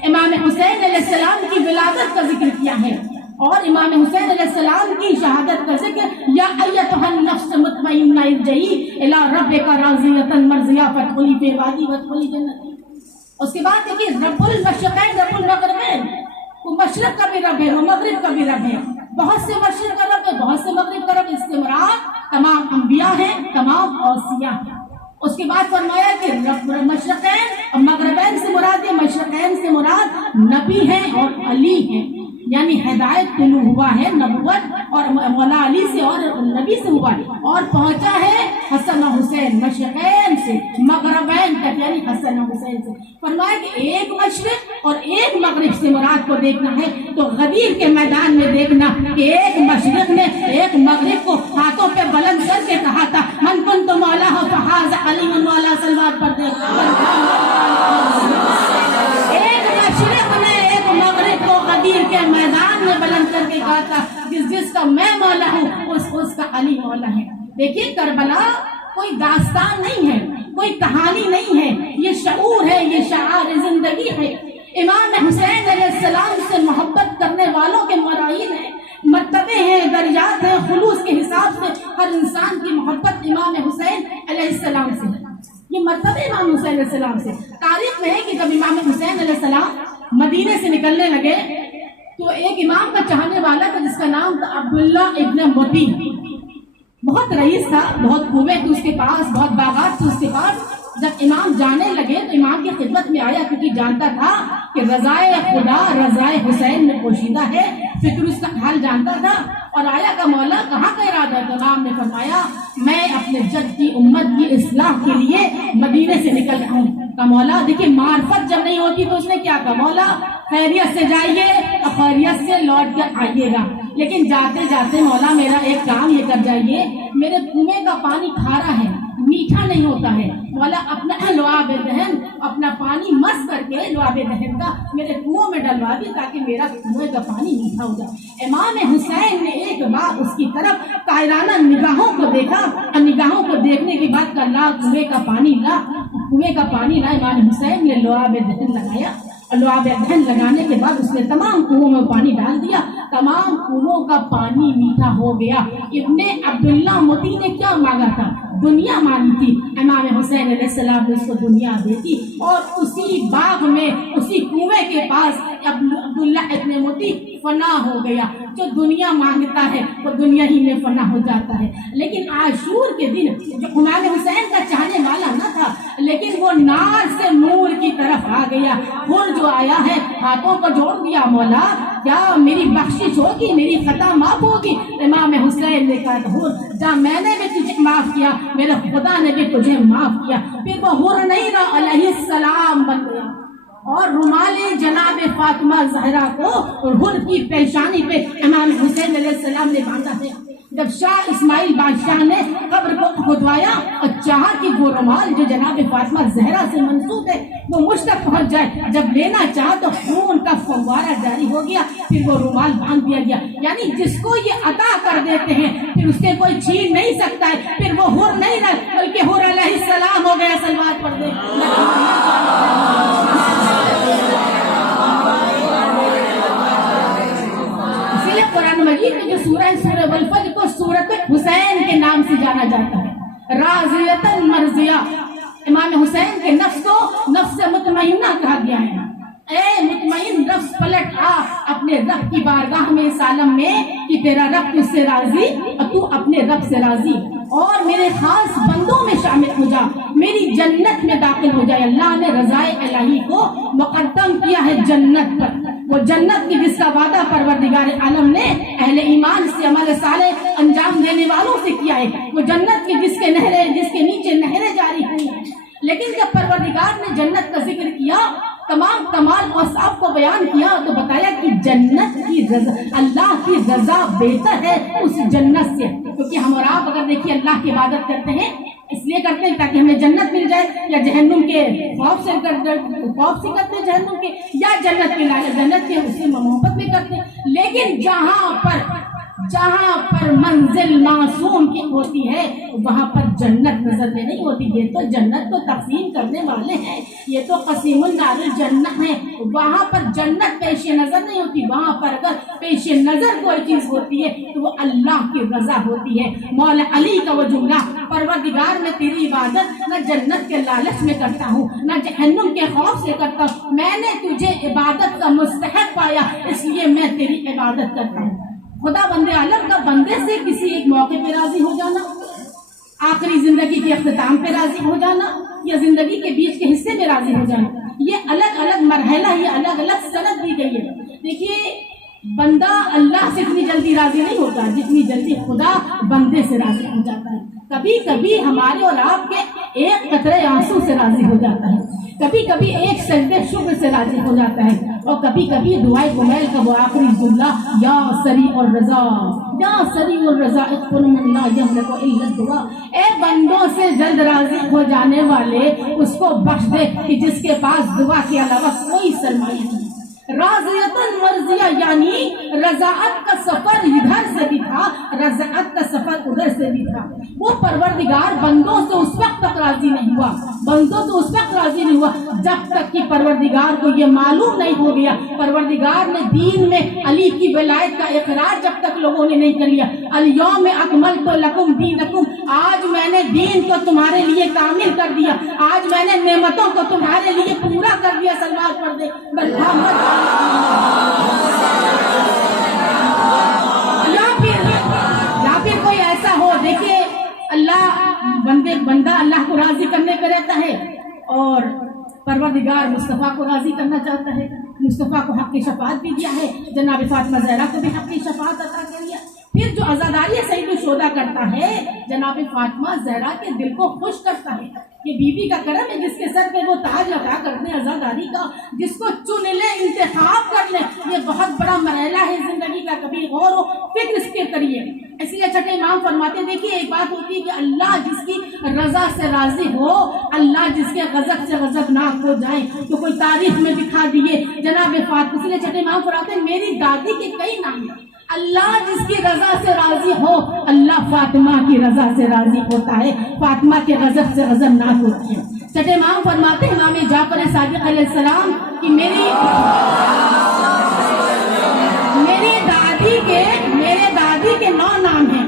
इमाम हुसैन अलैहिस्सलाम की विलादत का जिक्र किया है और इमाम हुसैन अलैहिस्सलाम की शहादत का जिक्र या अय्यतुहन नफ्स मुतमइन्ना इरजिई इला रब्बिका राज़ियतन मर्ज़िया फदखुली फी इबादी वदखुली जन्नती। उसके बाद देखिए रब्बुल मशरिक़ैन रब्बुल मग़रिबैन, वो मशरिक़ का भी रब है, वो मग़रिब का भी रब है। बहुत से मशरिक़ का रब है, बहुत से मग़रिब का रब। इससे मुराद तमाम अंबिया हैं, तमाम औसिया हैं। उसके बाद फरमाया कि मशरिक़ैन और मग़रिबैन से मुराद है, मशरिक़ैन से मुराद नबी हैं और अली हैं। यानी हिदायत तुलू हुआ है नबुवत और मौला अली से और नबी से हुआ है, और पहुंचा है हसन हुसैन मशरक़ैन से मगरबैन तक, यानी हसन हुसैन से। फरमाया कि एक मशरिक और एक मगरिब से मुराद को देखना है तो गदीर के मैदान में देखना कि एक मशरिक ने एक मगरिब को हाथों पे बुलंद करके कहा था, मन कुन तो मौला हो फहाज़ अली मन मौला सलवात पर देख। एक मशरिक ने एक मगरिब को गदीर के मैदान में बुलंद करके कहा था, जिसका मैं मौला हूँ उसका अली मौला है। देखिए करबला कोई दास्तान नहीं है, कोई कहानी नहीं है, ये शऊर है, ये शआर जिंदगी है। इमाम हुसैन अलैहिस्सलाम से मोहब्बत करने वालों के मराइल है, मर्तबे हैं, दर्जात हैं। खुलूस के हिसाब से हर इंसान की मोहब्बत इमाम हुसैन अलैहिस्सलाम से है। ये मर्तबे इमाम हुसैन अलैहिस्सलाम से। तारीख में है कि जब इमाम हुसैन अलैहिस्सलाम मदीने से निकलने लगे तो एक इमाम का चाहने वाला था जिसका नाम था अब्दुल्ला इब्न मोती। बहुत रईस था, बहुत कुएं थी उसके पास, बहुत बागात थी उसके पास। जब इमाम जाने लगे तो इमाम की खिदमत में आया, क्योंकि जानता था कि रज़ाए खुदा रज़ाए हुसैन में पोशीदा है, फिक्र उसका हाल जानता था। और आया का मौला कहाँ का इरादा है? इमाम ने फरमाया मैं अपने जद की उम्मत की इस्लाह के लिए मदीने से निकल रहा हूँ। का मौला देखिए मार्फत जब नहीं होती तो उसने क्या कहा, मौला खैरियत से जाइए और खैरियत से लौट कर आइएगा, लेकिन जाते जाते मौला मेरा एक काम ये कर जाइए, मेरे कुएं का पानी खारा है, मीठा नहीं होता है। मौला अपना लुआब दहन, अपना पानी मस करके लुआब दहन का मेरे कुओं में डलवा दी ताकि मेरा कुएं का पानी मीठा हो जाए। इमाम हुसैन ने एक बार उसकी तरफ कायराना निगाहों को देखा और निगाहों को देखने के बाद कहा कुएं का पानी ला, कुएं का पानी ला। इमाम हुसैन ने लुआब दहन लगाया और लुआब दहन लगाने के बाद उसने तमाम कुओं में पानी डाल दिया, तमाम कुओं का पानी मीठा हो गया। इब्ने अब्दुल्ला मोती ने क्या मांगा था? दुनिया मांगी थी। इमाम हुसैन अलैहिस्सलाम ने उसको दुनिया दे दी और उसी बाग में उसी कुएं के पास अब्दुल्ला इब्ने मोती फना हो गया। जो दुनिया मांगता है वो दुनिया ही में फना हो जाता है। लेकिन आशूर के दिन जो इमाम हुसैन का चाहने वाला न था, लेकिन वो नार से नूर की तरफ आ गया। हुर जो आया है हाथों को जोड़ दिया, मौला क्या मेरी बख्शिश होगी, मेरी खता माफ होगी? इमाम हुसैन ने कहा हुर जा, मैंने भी तुझे माफ किया, मेरे खुदा ने भी तुझे माफ किया। फिर वो हुर नहीं रहा, अलैहिस्सलाम बन गया और रुमाले जनाब फातिमा ज़हरा को हुर की पेशानी पे इमाम हुसैन अलैहिस्सलाम ने बांधा है। जब शाह इस्माइल बादशाह ने कब्र को खुदवाया और चाहा कि वो रुमाल जो जनाब फातिमा ज़हरा से मंसूब है वो मुझ तक पहुंच जाए, जब लेना चाहा तो खून का फव्वारा जारी हो गया, फिर वो रुमाल बांध दिया गया। यानी जिसको ये अता कर देते हैं फिर उससे कोई छीन नहीं सकता है। फिर वो हुर नहीं रहा बल्कि हुर अलैहिस्सलाम हो गया। सलवात पढ़ दे। इसीलिए कुरान मजीद में जो सूरह वल फज्र को सूरत हुसैन के नाम से जाना जाता है। राज़ियतन मर्ज़िया, इमाम हुसैन के नफ्स को नफ्स मुतमइन्ना कहा गया है। ए मुतमइन नफ्स पलट आ अपने रब की बारगाह में इस आलम में कि तेरा रब तुझसे राजी और तू अपने रब से राजी, और मेरे खास बंदों में शामिल हो जा, मेरी जन्नत में दाखिल हो जाए। अल्लाह ने रज़ाए इलाही को मुक़द्दम किया है जन्नत पर, वो जन्नत की जिसका वादा परवरदिगार आलम ने अहले ईमान से अमल सालेह अंजाम देने वालों से किया है, वो जन्नत की जिसके नीचे नहरें जारी हुई हैं। लेकिन जब परवरदिगार ने जन्नत का जिक्र किया, तमाम कमाल और साफ को बयान किया, तो बताया कि जन्नत की रज़ा, अल्लाह की रज़ा बेहतर है उस जन्नत से। क्योंकि हम और आप अगर देखिए अल्लाह की इबादत करते हैं इसलिए करते हैं ताकि हमें जन्नत मिल जाए, या जहन्नुम के खौफ से करते हैं जहन्नुम के, या जन्नत के लालच जन्नत के उससे मोहब्बत भी करते हैं। लेकिन जहाँ पर मंजिल मासूम की होती है वहाँ पर जन्नत नजर में नहीं होती। ये तो जन्नत को तकसीम करने वाले हैं, ये तो क़सीमुन नारिल जन्नत है, वहाँ पर जन्नत पेश नजर नहीं होती। वहाँ पर अगर पेश नजर कोई चीज होती है तो वो अल्लाह की रजा होती है। मौला अली का वो जुमला, परवरदिगार मैं तेरी इबादत न जन्नत के लालच में करता हूँ न जहन्नुम के खौफ से करता हूँ, मैंने तुझे इबादत का मुस्तहक पाया इसलिए मैं तेरी इबादत करता हूँ। खुदा बंदे आलम का बंदे से किसी एक मौके पे राजी हो जाना, आखिरी जिंदगी के अख्ताम पे राजी हो जाना, या जिंदगी के बीच के हिस्से में राजी हो जाना, ये अलग अलग मरहला, ये अलग अलग सनद दी गई है। देखिए बंदा अल्लाह से इतनी जल्दी राजी नहीं होता जितनी जल्दी खुदा बंदे से राजी हो जाता है। कभी कभी हमारे और आपके एक कतरे आंसू से राजी हो जाता है, कभी कभी एक सजदे शुक्र से राजी हो जाता है, और कभी कभी दुआए गुमैल का वो आखिरी जुमला या सरी और रजा, या सरी और रजा दुआ। ए बंदों से जल्द राजी हो जाने वाले उसको बख्श दे कि जिसके पास दुआ के अलावा कोई सरमाया नहीं। राज़ियतन मर्जिया यानी रजाअत का सफर इधर से भी था, रजाअत का सफर उधर से भी था। वो परवरदिगार बंदों से उस वक्त तक राजी नहीं हुआ, बंदों से उस वक्त राजी नहीं हुआ जब तक कि परवरदिगार को ये मालूम नहीं हो गया। परवरदिगार ने दीन में अली की विलायत का इकरार जब तक लोगों ने नहीं कर लिया, अल-यौम अकमलतु लकुम दीनकुम, आज मैंने दीन को तुम्हारे लिए कामिल कर दिया, आज मैंने नेमतों को तुम्हारे लिए पूरा कर दिया। सलवार पढ़ दे या फिर कोई ऐसा हो, देखिए अल्लाह बंदा अल्लाह को राजी करने पे रहता है और परवरदिगार मुस्तफ़ा को राजी करना चाहता है। मुस्तफ़ा को हक़ की शफ़ाअत भी दिया है, जनाब फातिमा ज़हरा को भी हक़ की शफ़ाअत अता कर दिया। फिर जो आज़ादारी सईद शोदा करता है, जनाब फातिमा ज़हरा के दिल को खुश करता है। ये बीवी का करम है जिसके सर पे वो ताज लगा कर दे आज़ादारी का, जिसको चुन ले, इंतखाब कर ले। ये बहुत बड़ा मरहला है जिंदगी का, कभी गौर हो फिक्र इसके करिए। इसलिए छठे इमाम फरमाते, देखिए एक बात होती है कि अल्लाह जिसकी रजा से राजी हो, अल्लाह जिसके गजब से गजबनाक हो जाए तो कोई तारीख में दिखा दिए जनाब फातिमा। इसलिए छठे इमाम फरमाते मेरी दादी के कई नाम हैं। अल्लाह जिसकी रजा से राजी हो, अल्लाह फातिमा की रजा से राजी होता है, फातिमा के गजब से गजबनाक होती है। छठे इमाम फरमाते इमाम जाफर सादिक अलैहिस्सलाम कि मेरे दादी के 9 नाम हैं।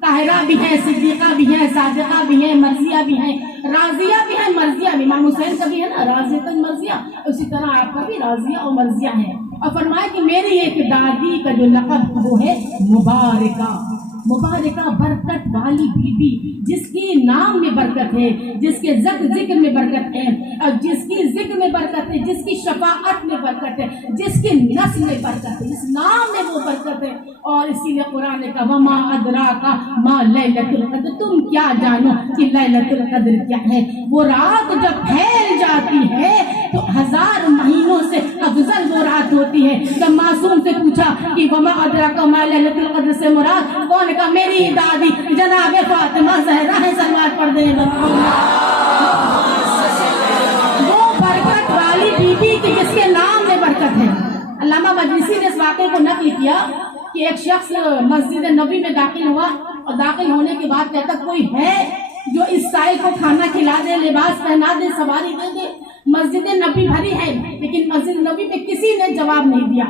ताहिरा भी है, सिद्दीका भी है, सादिका भी है, मर्जिया भी है, राजिया भी है, मर्जिया भी। इमाम हुसैन का भी है ना राजियतन मर्जिया, उसी तरह आपका भी राजिया और मर्जिया है। और फरमाया कि मेरी एक दादी का जो लक़ब वो है मुबारका। मुबारका बरकत वाली बीबी, जिसकी नाम में बरकत है, जिसके जिक्र में बरकत है, और जिसकी जिक्र में बरकत है, जिसकी शफाअत में बरकत है, जिसकी नस्ल में बरकत है, इस नाम में वो बरकत है। और इसीलिए कुरान ने कहा वमा अदराका मा लैलतुल कद्र, तुम क्या जानो कि लैलतुल कद्र क्या है। वो रात जब फैल जाती है तो 1000 महीनों से अफजल वो रात होती है। जब मासूम से पूछा कि वमा अदराका मा लैलतुल कद्र से मुराद कौन का, मेरी दादी जनाब फातिमा ज़हरा है। सलवार पढ़ दे वो बरकत वाली बीबी की जिसके नाम में बरकत है। अल्लामा मजलिसी ने इस वाक़े को नक़ल किया कि एक शख्स मस्जिद नबी में दाखिल हुआ और दाखिल होने के बाद कहता कोई है जो इस साइल को खाना खिला दे, लिबास पहना दे, सवारी दे दे। मस्जिद नबी भरी है लेकिन मस्जिद नबी में किसी ने जवाब नहीं दिया।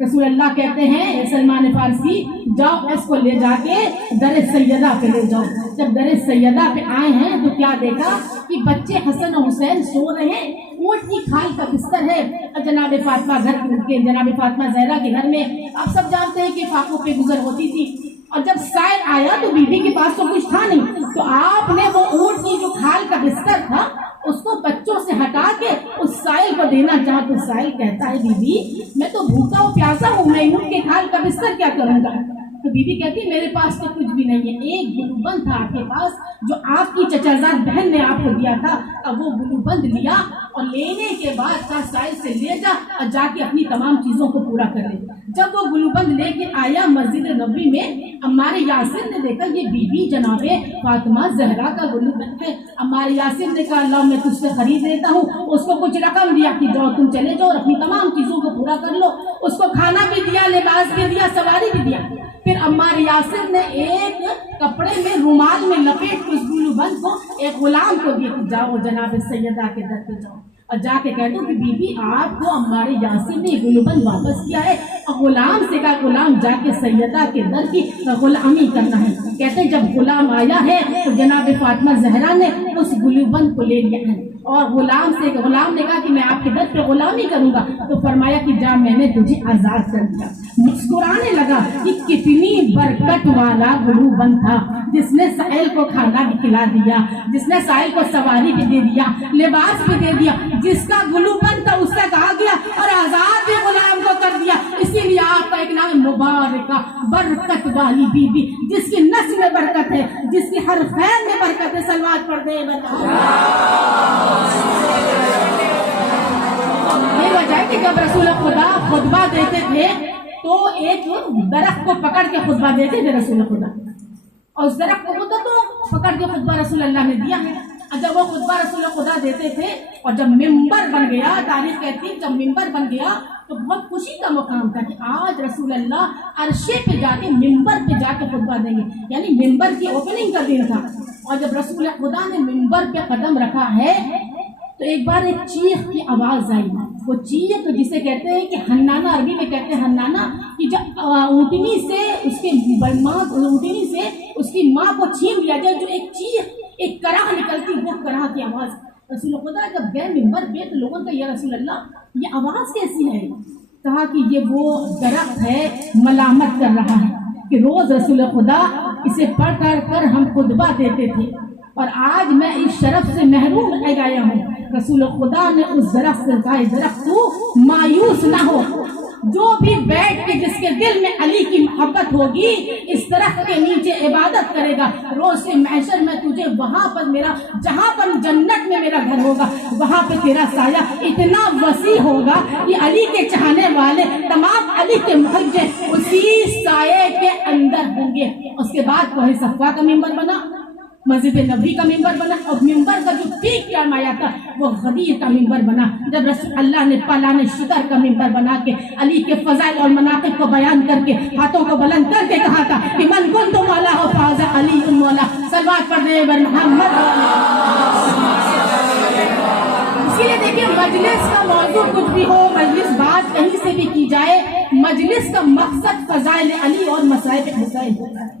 रसूल अल्लाह कहते हैं सलमान फारसी जाओ इसको ले जाके दर सैयदा पे ले जाओ। जब दर सैयदा पे आए हैं तो क्या देखा कि बच्चे हसन और हुसैन सो रहे हैं, ऊँट की खाल का बिस्तर है। और जनाब फातिमा जनाब फातिमा ज़हरा के घर में आप सब जानते हैं कि फाकों पे गुजर होती थी। और जब साइल आया तो बीबी के पास तो कुछ था नहीं, तो आपने वो ऊँट की जो खाल का बिस्तर था उसको बच्चों से हटा के उस साइल को देना चाहा। तो साइल कहता है बीबी मैं तो भूखा और प्यासा हूँ, मैं ऊँट के खाल का बिस्तर क्या करूँगा। तो बीबी कहती मेरे पास तो कुछ भी नहीं है, एक गुलूबंद था आपके पास जो आपकी चचाजाद बहन ने आपको दिया था। अब वो गुलूबंद लिया और लेने के बाद कहा साइल से ले जा और जाके अपनी तमाम चीजों को पूरा कर ले। जब वो गुलूबंद लेके आया मस्जिद नबी में, अम्मारे यासिर ने देखा ये बीबी जनाबे फातिमा ज़हरा का गुलूबंद है। अम्मारे यासिर ने कहा अल्लाह मैं तुझसे खरीद लेता हूँ। उसको कुछ रकम दिया कि जाओ तुम चले जाओ और अपनी तमाम चीजों को पूरा कर लो। उसको खाना भी दिया, लिबास भी दिया, सवारी भी दिया। फिर अम्मार यासिर ने एक कपड़े में रुमाल में लपेट उस गुलूबंद को एक गुलाम को दिया, जाओ जनाब सैयदा के दर पे जाओ और जाके कह दो कि बीबी आपको अम्मार यासिर ने गुलूबंद वापस किया है। और गुलाम से कहा गुलाम जाके सैयदा के दर की गुलामी करना है। कहते जब गुलाम आया है तो जनाब फातिमा ज़हरा ने उस गुलूबंद को ले लिया है और गुलाम ने कहा कि मैं आपके दर पे गुलामी करूंगा। तो फरमाया कि जा मैंने तुझे आजाद कर दिया। मुस्कुराने लगा कि कितनी बरकत वाला गुलूबंद था। जिसने साहिल को खाना भी खिला दिया, जिसने साहिल को सवारी भी दे दिया, लिबास भी दे दिया, जिसका गुलूपन था उससे कहा गया और आजाद भी गुलाम को कर दिया। इसीलिए आपका एक नाम मुबारका, बरकत वाली बीबी, जिसकी नस्ल में बरकत है, जिसकी हर खैर में बरकत है। सलवात पढ़ दे। ये वजह है कि जब रसूल खुदा खुतबा देते थे तो एक दरख्त को पकड़ के खुतबा देते थे रसूल खुदा, और उस दरख्त को तो पकड़ के खुतबा रसूल अल्लाह ने दिया है। और जब वो खुतबा रसूल खुदा देते थे और जब मिंबर बन गया, तारीख कहती है जब मिंबर बन गया तो बहुत खुशी का मुकाम था कि आज रसूल अल्लाह अर्शे पे जाके मिंबर पे जाके खुतबा देंगे, यानी मिंबर की ओपनिंग का दिन था। और जब रसूल खुदा ने मिंबर पे कदम रखा है तो एक बार एक चीख की आवाज आई। वो चीख जिसे कहते हैं कि हन्नाना, अरबी में कहते हैं हन्नाना, कि जब ऊँटनी से उसके ऊँटनी से उसकी माँ को छीन लिया जाए, जो एक चीख, एक कराह निकलती, वो कराह की आवाज रसूल खुदा जब गए मिंबर पे तो लोगों का या रसूल अल्लाह ये आवाज कैसी है? कहा कि ये वो दरख्त है, मलामत कर रहा है कि रोज रसूल खुदा इसे पढ़ कर हम खुतबा देते थे और आज मैं इस शरफ से महरूम रह गया हूँ। रसूल खुदा ने उस दरख्त से कहा, दरख्त तू मायूस ना हो, जो भी बैठ के जिसके दिल में अली की मोहब्बत होगी इस दरख्त के नीचे इबादत करेगा, रोज से महशर में तुझे वहां पर मेरा, जहां पर जन्नत में मेरा घर होगा, वहां पे तेरा साया इतना वसी होगा कि अली के चाहने वाले तमाम अली के मुहज्जे उसी साये के अंदर होंगे। उसके बाद वही सफ़ा का मिंबर बना, मस्जिद नबी का मिंबर बना, और मिंबर का जो पीक टाइम आया था वो गदीर का मिंबर बना, जब रसूल अल्लाह ने पालाने शिकर का मिंबर बना के अली के फजाइल और मनाक़िब को बयान करके हाथों को बुलंद करके कहा था कि मन कुन्तु मौला हो फाज़ा अली मौला। सलवात पढ़ने बर मोहम्मद। इसीलिए देखिए मजलिस का मौजू कुछ भी हो, मजलिस बात कहीं से भी की जाए, मजलिस का मकसद फजाइल अली और मसाइब हुसैन होता है।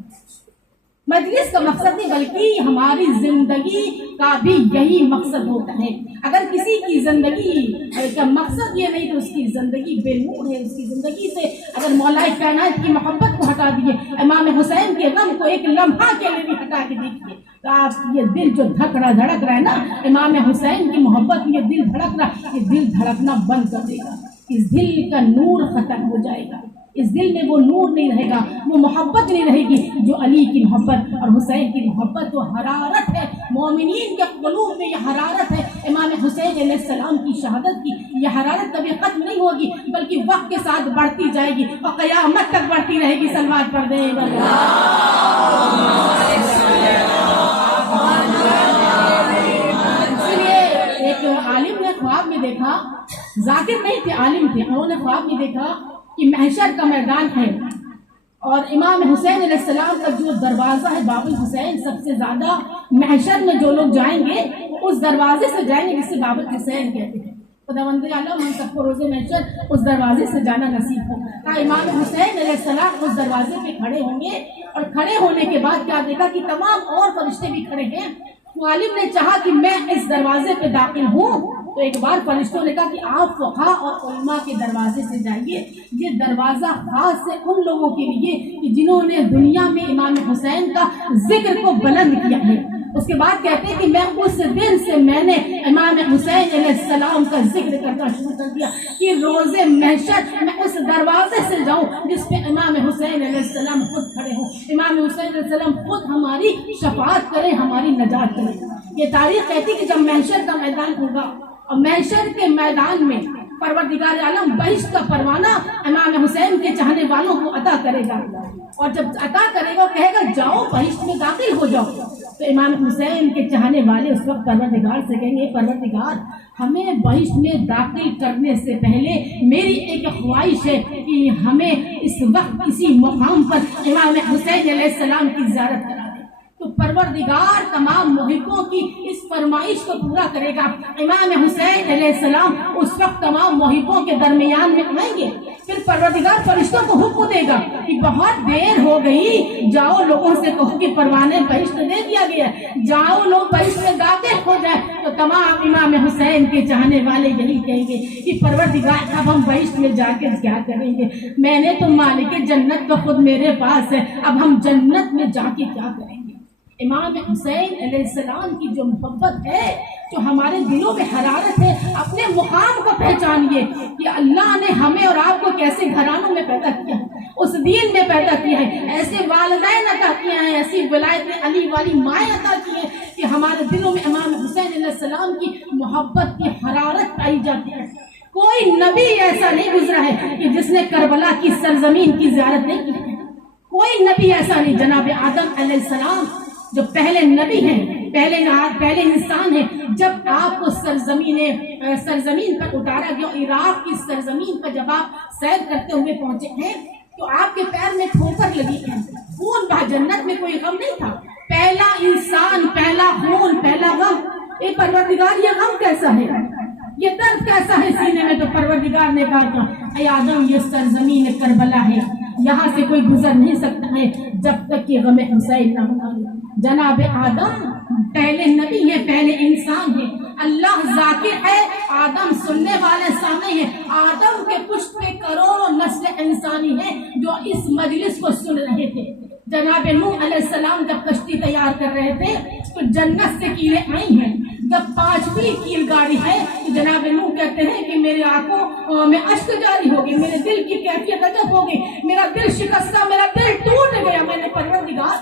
मजलिस का मकसद नहीं बल्कि हमारी जिंदगी का भी यही मकसद होता है। अगर किसी की जिंदगी का मकसद ये नहीं तो उसकी जिंदगी बेनूर है। उसकी जिंदगी से अगर मौलाए कायनात की मोहब्बत को हटा दिए, इमाम हुसैन के गम को एक लम्हा के लिए भी हटा के देखिए तो आप ये दिल जो धड़क रहा है ना, इमाम हुसैन की मोहब्बत में ये दिल धड़क रहा, ये दिल धड़कना बंद कर देगा। इस दिल का नूर खत्म हो जाएगा, इस दिल में वो नूर नहीं रहेगा, वो मोहब्बत नहीं रहेगी जो अली की मोहब्बत और हुसैन की मोहब्बत, वो हरारत है मोमिनीन के क़ुलूब में, ये हरारत है इमाम हुसैन अलैहिस्सलाम की शहादत की। यह हरारत कभी ख़त्म नहीं होगी बल्कि वक्त के साथ बढ़ती जाएगी और क़यामत तक बढ़ती रहेगी। सलवात पढ़ दे। इसलिए एक आलिम ने ख्वाब में देखा, जाकिर नहीं थे, आलिम थे, उन्होंने ख्वाब में देखा कि महशर का मैदान है और इमाम हुसैन अलैहिस्सलाम का जो दरवाज़ा है बाबुल हुसैन, सबसे ज़्यादा महशर में जो लोग जाएंगे उस दरवाजे से जाएंगे जिसे बाबुल हुसैन कहते हैं। खुदावंद आलम हम सबको रोज़े महशर उस दरवाजे से जाना नसीब हो। कहा इमाम हुसैन अलैहिस्सलाम उस दरवाजे पे खड़े होंगे और खड़े होने के बाद क्या देखा कि तमाम और फरिश्ते भी खड़े हैं। आलिम ने चाहा कि मैं इस दरवाजे पे दाखिल हूँ तो एक बार फरिश्तों ने कहा कि आप फ़ुक़हा और उलमा के दरवाजे से जाइए। ये दरवाज़ा खास है उन लोगों के लिए कि जिन्होंने दुनिया में इमाम हुसैन का जिक्र को बुलंद किया है। उसके बाद कहते हैं कि मैं उस दिन से मैंने इमाम हुसैन अलैहिस्सलाम का जिक्र करना शुरू कर दिया कि रोज़े महशर मैं उस दरवाजे से जाऊं जिस पे इमाम हुसैन अलैहिस्सलाम खुद खड़े हों, इमाम हुसैन अलैहिस्सलाम खुद हमारी शफाअत करें, हमारी नजात करें। ये तारीख कहती है कि जब महशर का मैदान होगा और महशर के मैदान में परवरदिगार आलम बहिश्त का परवाना इमाम हुसैन के चाहने वालों को अता करेगा और जब अता करेगा कहेगा जाओ बहिश्त में दाखिल हो जाओ, तो इमाम हुसैन के चाहने वाले उस वक्त परवरदिगार से कहेंगे परवरदिगार हमें बहिश्त में दाखिल करने से पहले मेरी एक ख्वाहिश है कि हमें इस वक्त इसी मुकाम पर इमाम हुसैन अलैहिस्सलाम की ज़ियारत करा। तो परवरदिगार तमाम मुहिब्बों की इस फरमाइश को पूरा करेगा। इमाम हुसैन अलैहिस्सलाम उस वक्त तमाम मुहिब्बों के दरमियान में आएंगे। फिर परवरदिगार फरिश्तों को हुक्म देगा कि बहुत देर हो गई, जाओ लोगों से कहो कि परवाने बहिश्त दे दिया गया, जाओ लोग बहिश्त में दाखिल हो जाए। तो तमाम इमाम हुसैन के चाहने वाले यही कहेंगे कि परवरदिगार अब हम बहिश्त में जाकर क्या करेंगे, मैंने तो मालिक जन्नत तो खुद मेरे पास है, अब हम जन्नत में जाके क्या करेंगे। इमाम हुसैन अलैहिस्सलाम की जो मोहब्बत है, जो हमारे दिलों में हरारत है, अपने मुकाम को पहचानिए कि अल्लाह ने हमें और आपको कैसे घरानों में पैदा किया, उस दीन में पैदा किया है, ऐसे वालिदैन अता किए हैं, ऐसी विलायत अली वाली माएँ अता की है कि हमारे दिलों में इमाम हुसैन अलैहिस्सलाम की मोहब्बत की हरारत पाई जाती है। कोई नबी ऐसा नहीं गुजरा है कि जिसने करबला की सरजमीन की ज़ियारत नहीं की। कोई नबी ऐसा नहीं। जनाब आदम अलैहिस्सलाम जो पहले नबी हैं, पहले इंसान है, जब आपको सरजमीन पर उतारा गया, इराक की सरजमीन पर जब आप सैर करते हुए पहुंचे हैं तो आपके पैर में ठोकर लगी है। खून बहा, जन्नत में कोई गम नहीं था। पहला इंसान, पहला खून, पहला गम। ये परवरदिगार, ये गम कैसा है, ये दर्द कैसा है सीने में? तो परवरदिगार ने कहा था, ऐ आदम, ये सरजमीन करबला है, यहाँ से कोई गुजर नहीं सकता है जब तक कि गम हुसैन न हो। जनाब आदम पहले नबी है, पहले इंसान है। अल्लाह जाकिर है, आदम सुनने वाले सामने है। आदम के पुष्ट पे करोड़ों नस्ल इंसानी है जो इस मजलिस को सुन रहे थे। जनाब नूह अलैहिस्सलाम जब कश्ती तैयार कर रहे थे तो जन्नत से कीलें आई हैं। जब 5वीं कील गाड़ी है तो जनाब नूह कहते हैं कि मेरे आंखों में अश्क जारी हो गए, मेरे दिल की कैफियत अजब हो गई, मेरा दिल शिकस्ता, मेरा दिल टूट गया। मैंने परवरदिगार,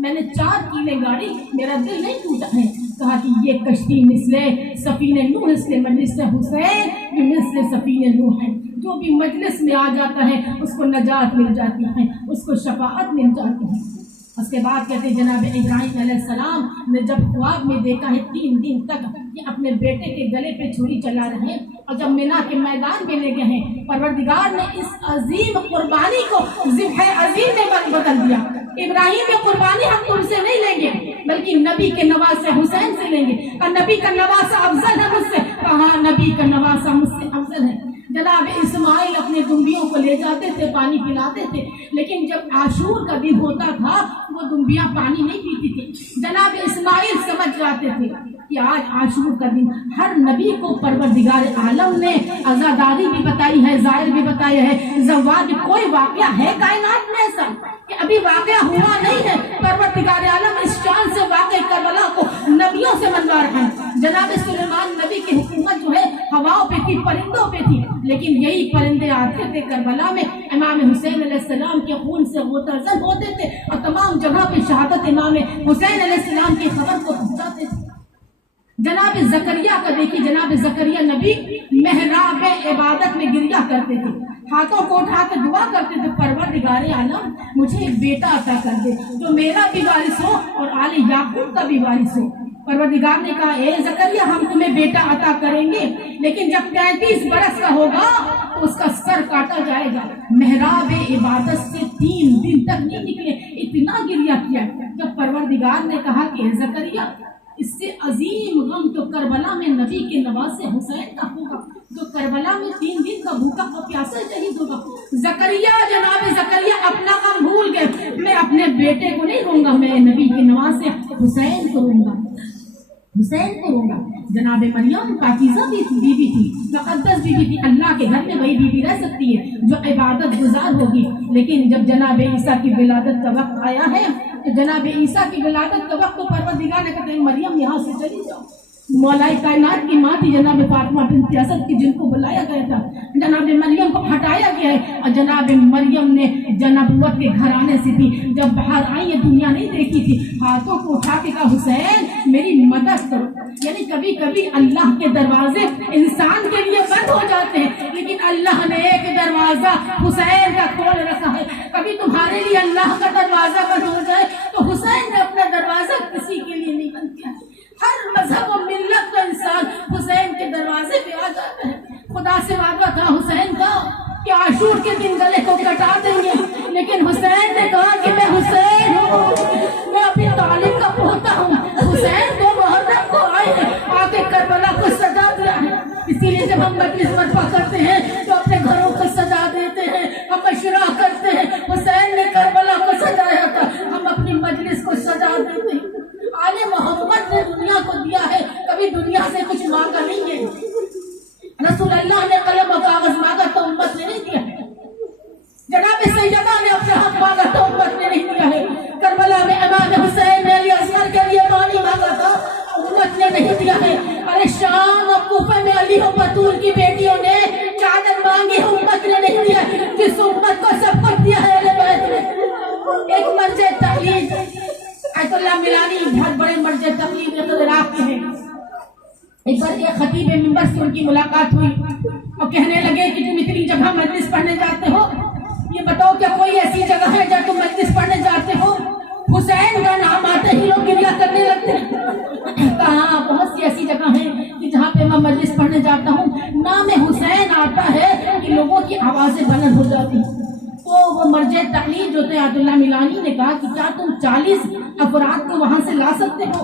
मैंने 4 कीलें गाड़ी, मेरा दिल नहीं टूटा है। कहा कि ये कश्ती मिसले सफीने नूह, इसलिए मजलिस हुसैन भी मिसले सफीने नूह है। जो भी मजलिस में आ जाता है उसको नजात मिल जाती है, उसको शफाअत मिल जाती है। उसके बाद कहते हैं जनाब इब्राहिम अलैहिस्सलाम ने जब ख्वाब में देखा है 3 दिन तक कि अपने बेटे के गले पे छुरी चला रहे हैं, और जब मिना के मैदान में ले गए हैं, परवरदिगार ने इस अजीम कुर्बानी को ज़िब्ह अजीम में बदल दिया। इब्राहिम में कुर्बानी हम तुमसे नहीं लेंगे बल्कि नबी के नवासे हुसैन से लेंगे। और नबी का नवासा अफजल है मुझसे। कहा नबी का नवासा मुझसे अफजल है। जनाब इस्माइल अपने दुम्बियों को ले जाते थे, पानी पिलाते थे, लेकिन जब आशूर का दिन होता था वो दुम्बियां पानी नहीं पीती थी। जनाब इस्माइल समझ जाते थे कि आज आशूर का दिन। हर नबी को परवरदिगार आलम ने आजादारी भी बताई है, जाहिर भी बताया है, ज़वाज। कोई वाकया है कायनात में ऐसा कि अभी वाकया हुआ नहीं है? परवरदिगार आलम इस चांद से वाकई करबला को नबियों से मनवा रहे हैं। जनाब सुलेमान नबी की हुकूमत जो है हवाओं पे थी, परिंदों पे थी, लेकिन यही परिंदे आते थे करबला में, इमाम हुसैन अलैहिस्सलाम के खून से मुतज़्ज़ल होते थे और तमाम जगह पे शहादत इमाम हुसैन अलैहिस्सलाम की खबर को पहुंचाते थे। जनाब जकरिया का देखिए, जनाब जकरिया नबी मेहराब इबादत में गिरिया करते थे, हाथों को उठा के दुआ करते थे, परवरदिगार आलम मुझे एक बेटा अता कर दे जो मेरा भी वारिस हो और आले याकूब का भी वारिस हो। परवरदिगार ने कहा, ए जकरिया, हम तुम्हें बेटा अता करेंगे, लेकिन जब 33 बरस का होगा तो उसका सर काटा जाएगा। मेहराब इबादत से 3 दिन तक नहीं निकले, इतना गिरिया किया। जब परवरदिगार ने कहा कि जकरिया, इससे अजीम गम तो करबला में नबी के नवासे हुसैन का होगा, जो करबला में 3 दिन का भूखा और प्यासा शहीद होगा। जकरिया, जनाब जकरिया अपना गम भूल गए। मैं अपने बेटे को नहीं रोऊंगा, मैं नबी के नवासे हुसैन को रोऊंगा, हुसैन को रोऊंगा। जनाब मरियम पाकीज़ा बीवी थी, मुक़द्दस बीवी थी। अल्लाह के घर में वही बीवी रह सकती है जो इबादत गुजार होगी। लेकिन जब जनाब ईसा की विलादत का वक्त आया है तो जनाब ईसा की विलादत का वक्त तो परवरदिगार ने कहते हैं मरियम यहाँ से चली जाओ। मौलाई कायनात की माँ थी जनाब फातिमा बिन्त असद की, जिनको बुलाया गया था, जनाब मरियम को हटाया गया है। और जनाब मरियम ने जनबूवत के घराने से थी, जब बाहर आई ये दुनिया नहीं देखी थी, हाथों को उठा के कहा, हुसैन मेरी मदद करो। यानी कभी कभी अल्लाह के दरवाजे इंसान के लिए बंद हो जाते हैं, लेकिन अल्लाह ने एक दरवाजा हुसैन का खोल रखा है। कभी तुम्हारे लिए अल्लाह का दरवाजा बंद हो जाए तो हुसैन ने अपना दरवाजा किसी के लिए नहीं बंद किया। हर मजहब और मिल्लत का इंसान हुसैन के दरवाजे पे आ जाता है। खुदा से वादा था हुसैन का कि आशूर के दिन गले को कटा देंगे, लेकिन हुसैन ने कहा कि मैं हुसैन हूँ, मैं अपनी तालिब का पोता हूँ। हुसैन को मुहर्रम को आए आके करबला को सजा दिया है। इसीलिए जब हम मजलिस बर्पा करते हैं तो अपने घरों को सजा देते हैं, हम मशरा करते हैं। हुसैन ने करबला को सजाया था, हम अपनी मजलिस को सजा देते हैं। आले मोहम्मद ने दुनिया को दिया है, कभी दुनिया से कुछ मांगा नहीं है। रसूल अल्लाह ने कलम और कागज मांगा तो उम्मत ने नहीं दिया है। जनाब सैयदा ने अपना हक मांगा तो उम्मत ने नहीं दिया है। करबला में इमाम हुसैन ने अली असगर बतूल की बेटियों ने चादर मांगी, उम्मत ने नहीं दिया, जिस उम्मत को सब कुछ दिया है एक मर्ज तकलीफ। अयतुल्लाह मिलानी बहुत बड़े मर्ज तकलीफ इराक के हैं। एक बार एक खतीब मिंबर से उनकी मुलाकात हुई और कहने लगे कि तुम इतनी जगह मजलिस पढ़ने जाते हो, ये बताओ क्या कोई ऐसी जगह है जहाँ तुम मजलिस पढ़ने जाते हो? हुसैन का नाम आते ही लोग गिरिया करने लगते हैं। कहा बहुत सी ऐसी जगह है कि जहाँ पे मैं मजलिस पढ़ने जाता हूँ, नाम हुसैन आता है कि लोगों की आवाजें बुलंद हो जाती। तो वो मर्ज तकलीफ जो थे अयतुल्लाह मिलानी ने कहा कि क्या तुम 40 अफराद को वहां से ला सकते हो?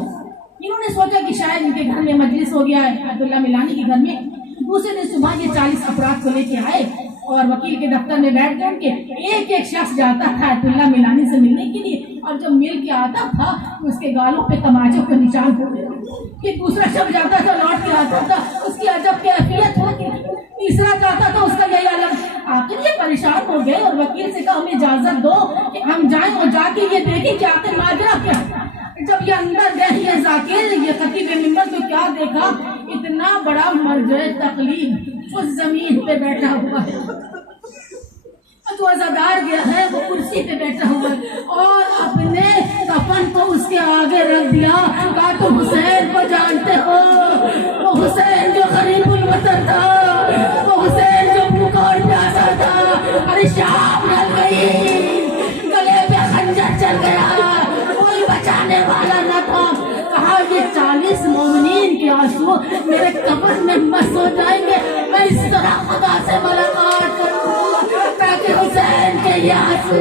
इन्होंने सोचा कि शायद इनके घर में मजलिस हो गया है अयतुल्लाह मिलानी के घर में। दूसरे दिन सुबह ये 40 अफराद को लेके आए और वकील के दफ्तर में बैठ करके एक एक शख्स जाता था अयतुल्लाह मिलानी से मिलने के लिए, और जब मिल के आता था तो उसके गालों पे तमाचों के निशान होते थे। फिर दूसरा शख्स जाता था, लौट के आता था, उसकी अजब कैफियत होती। तीसरा जाता था, उसका यही अलग। आखिर ये परेशान हो गए और वकील से कहा हमें इजाजत दो कि हम जाएं और जाके ये देखें कि आखिर माजरा क्या। जब ये अंदर गए ये जाकिर, ये खतीब मिंबर तो क्या देखा, इतना बड़ा मर्ज तकलीफ उस जमीन पे बैठा हुआ है। जो अज़ादार गया है वो कुर्सी पे बैठा हुआ है और अपने कफन को उसके आगे रख दिया। कहा तुम हुसैन को जानते हो? वो हुसैन जो गरीबुल वतन था, वो हुसैन जो भूखा और प्यासा था। अरे शाम ढल गई, गले पे खंजर चल गया, कोई बचाने वाला न था। कहा ये 40 मोमिनीन के आंसू मेरे कब्र में मस हो जाएंगे, मैं इस तरह खुदा से मुलाकात करूंगा ताकि हुसैन के ये आंसू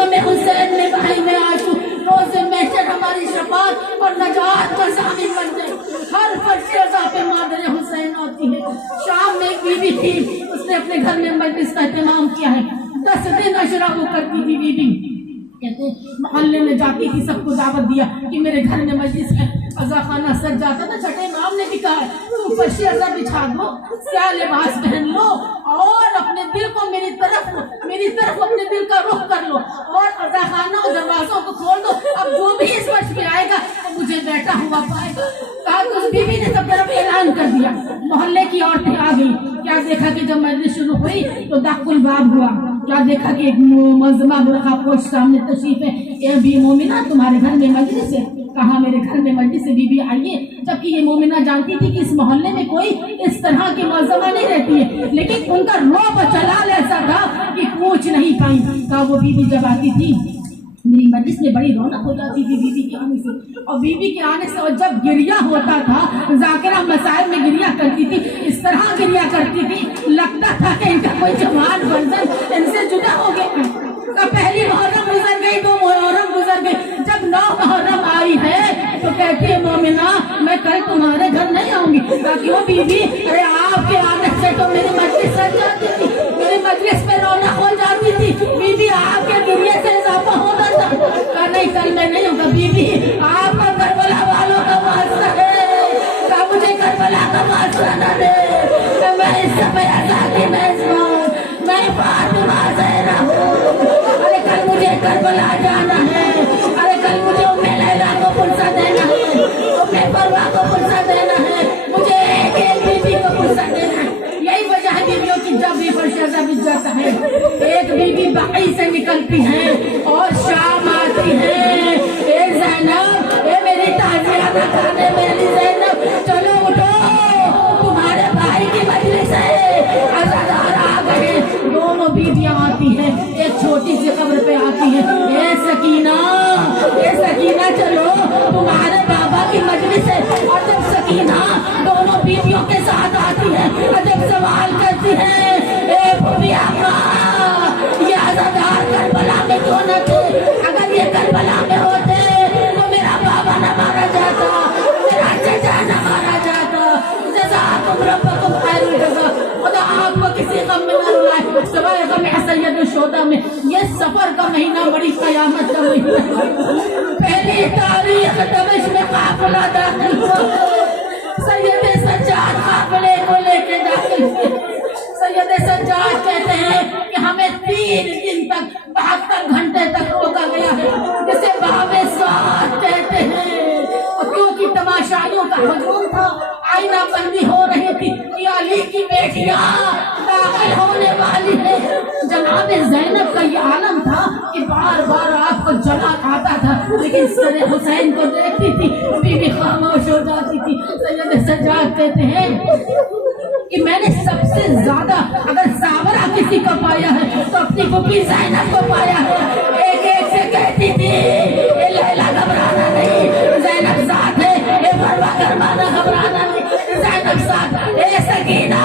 हमें हुसैन में भाई में आंसू रोज़े महशर हमारी शफाअत और नजात का ज़ामिन बन जाए। हर फर्शे पे मादर हुसैन आती है। शाम में एक बीवी थी, उसने अपने घर में मजलिस का एहतमाम किया है। 10 दिन अशरा वो करती थी बीवी, कहते मोहल्ले में जाती थी, सबको दावत दिया कि मेरे घर में मजलिस है। अज़ा खाना सज जाता था। छठे इमाम ने भी कहा तुम फर्शी अज़ा बिछा दो, क्या लिबास पहन लो और अपने दिल को मेरी तरफ अपने दिल का रुख कर लो और अज़ा खाना और दरवाजों को खोल दो। अब जो भी इस फर्श पे आएगा तो मुझे बैठा हुआ पाएगा। कहा तो उस बीवी ने सब तरफ ऐलान कर दिया। मोहल्ले की औरतें आ गई। क्या देखा कि जब मजलिस शुरू हुई तो दाखुल बाब हुआ। क्या देखा कि एक मुअज़्ज़मा बुरखा पोश सामने तशरीफ है। ए भी मोमिना तुम्हारे घर में मजलिस है? कहा मेरे घर में मजलिस से बीबी आइए। जबकि ये मोमिना जानती थी कि इस मोहल्ले में कोई इस तरह की मुअज़्ज़मा नहीं रहती है, लेकिन उनका रौब चलाल ऐसा था कि पूछ नहीं पाई। कहा वो बीबी जब आती थी मेरी मजलिस में बड़ी रौनक हो जाती थी बीबी के आने से। और बीबी के आने से और जब गिरिया होता था, जाकिरा मसाइब में गिरिया करती थी, इस तरह गिरिया करती थी लगता था कि इनका कोई जवान बंधन इनसे जुदा हो गया। पहली मुहर्रम गुजर गई, 2 मुहर्रम गुजर गई, जब 9 मुहर्रम आई है तो कहती है मोमिना मैं कल तुम्हारे घर नहीं आऊंगी। क्यों बीबी? अरे आपके आने से तो मेरी मजलिस सज जाती थी, मेरी मजलिस में रौनक हो जाती थी। बीबी आपके गिरिये से इजाफा होता था। कहा नहीं कल मैं नहीं होगा बीबी, आपका करबला वालों का वास्ता है। कहा मुझे करबला का वास्ता न दे, मैं इस समय आजादी में मैं फातिमा ज़हरा हूँ। अरे कल मुझे करबला जाना है, अरे कल मुझे उम्मे लैला को फुर्सत देना है, उम्मे फरवा को फुर्सत देना है, मुझे एक बीबी को फुर्सत देना है। यही वजह है बीवियों की जब भी फर्शा बिछ जाता है एक बीबी बाई से निकलती है और शाम आती है। ए ज़ैनब, ए मेरी ताजिया न खाने मेरी ज़ैनब, चलो उठो तुम्हारे भाई की मजलिस है। अज़ादार आ गए। दोनों बीवियां आती हैं, एक छोटी सी कब्र पे आती है। ए सकीना चलो तुम्हारे बाबा की मजलिस है। और जब सकीना दोनों बीवियों के साथ आती है और जब सवाल करती है ए भूमिया ये अज़ादार करबला में क्यों न थे? अगर ये करबला में होते तो मेरा बाबा न मारा जाता, मेरा चचा न मारा जाता। जज़ाकुम रब्बकुम खैरुल जज़ा। खुदा आपको किसी गम में न रुलाए। सवाए गम सैयद शोदा में ये सफर का महीना बड़ी कयामत का महीना। पहली तारीख दमिश्क में काफिला दाखिल हुआ। सैयद सज्जाद काफिले को लेके दाखिल हुए। सैयद सज्जाद कहते हैं कि हमें 3 दिन तक 72 घंटे तक रोका गया है, जिसे बाबे साथ कहते हैं। क्योंकि तमाशाइयों का हजूम था, आईना बंदी हो रही थी, कि अली की बेटियां दाखिल होने वाली है। जनाब ज़ैनब का ये आलम था कि बार बार आपको जला आता था, लेकिन सर हुसैन को देखती थी बीबी खामोश हो जाती थी। सैयद सज्जाद कहते हैं कि मैंने सबसे ज्यादा अगर सावरा किसी को पाया है तो अपनी फूफी ज़ैनब को पाया है। एक एक से कहती थी ये लैला घबराना नहीं, ज़ैनब साथ है, ये फरवा गरमाना घबराना नहीं, ज़ैनब साथ, ये सकीना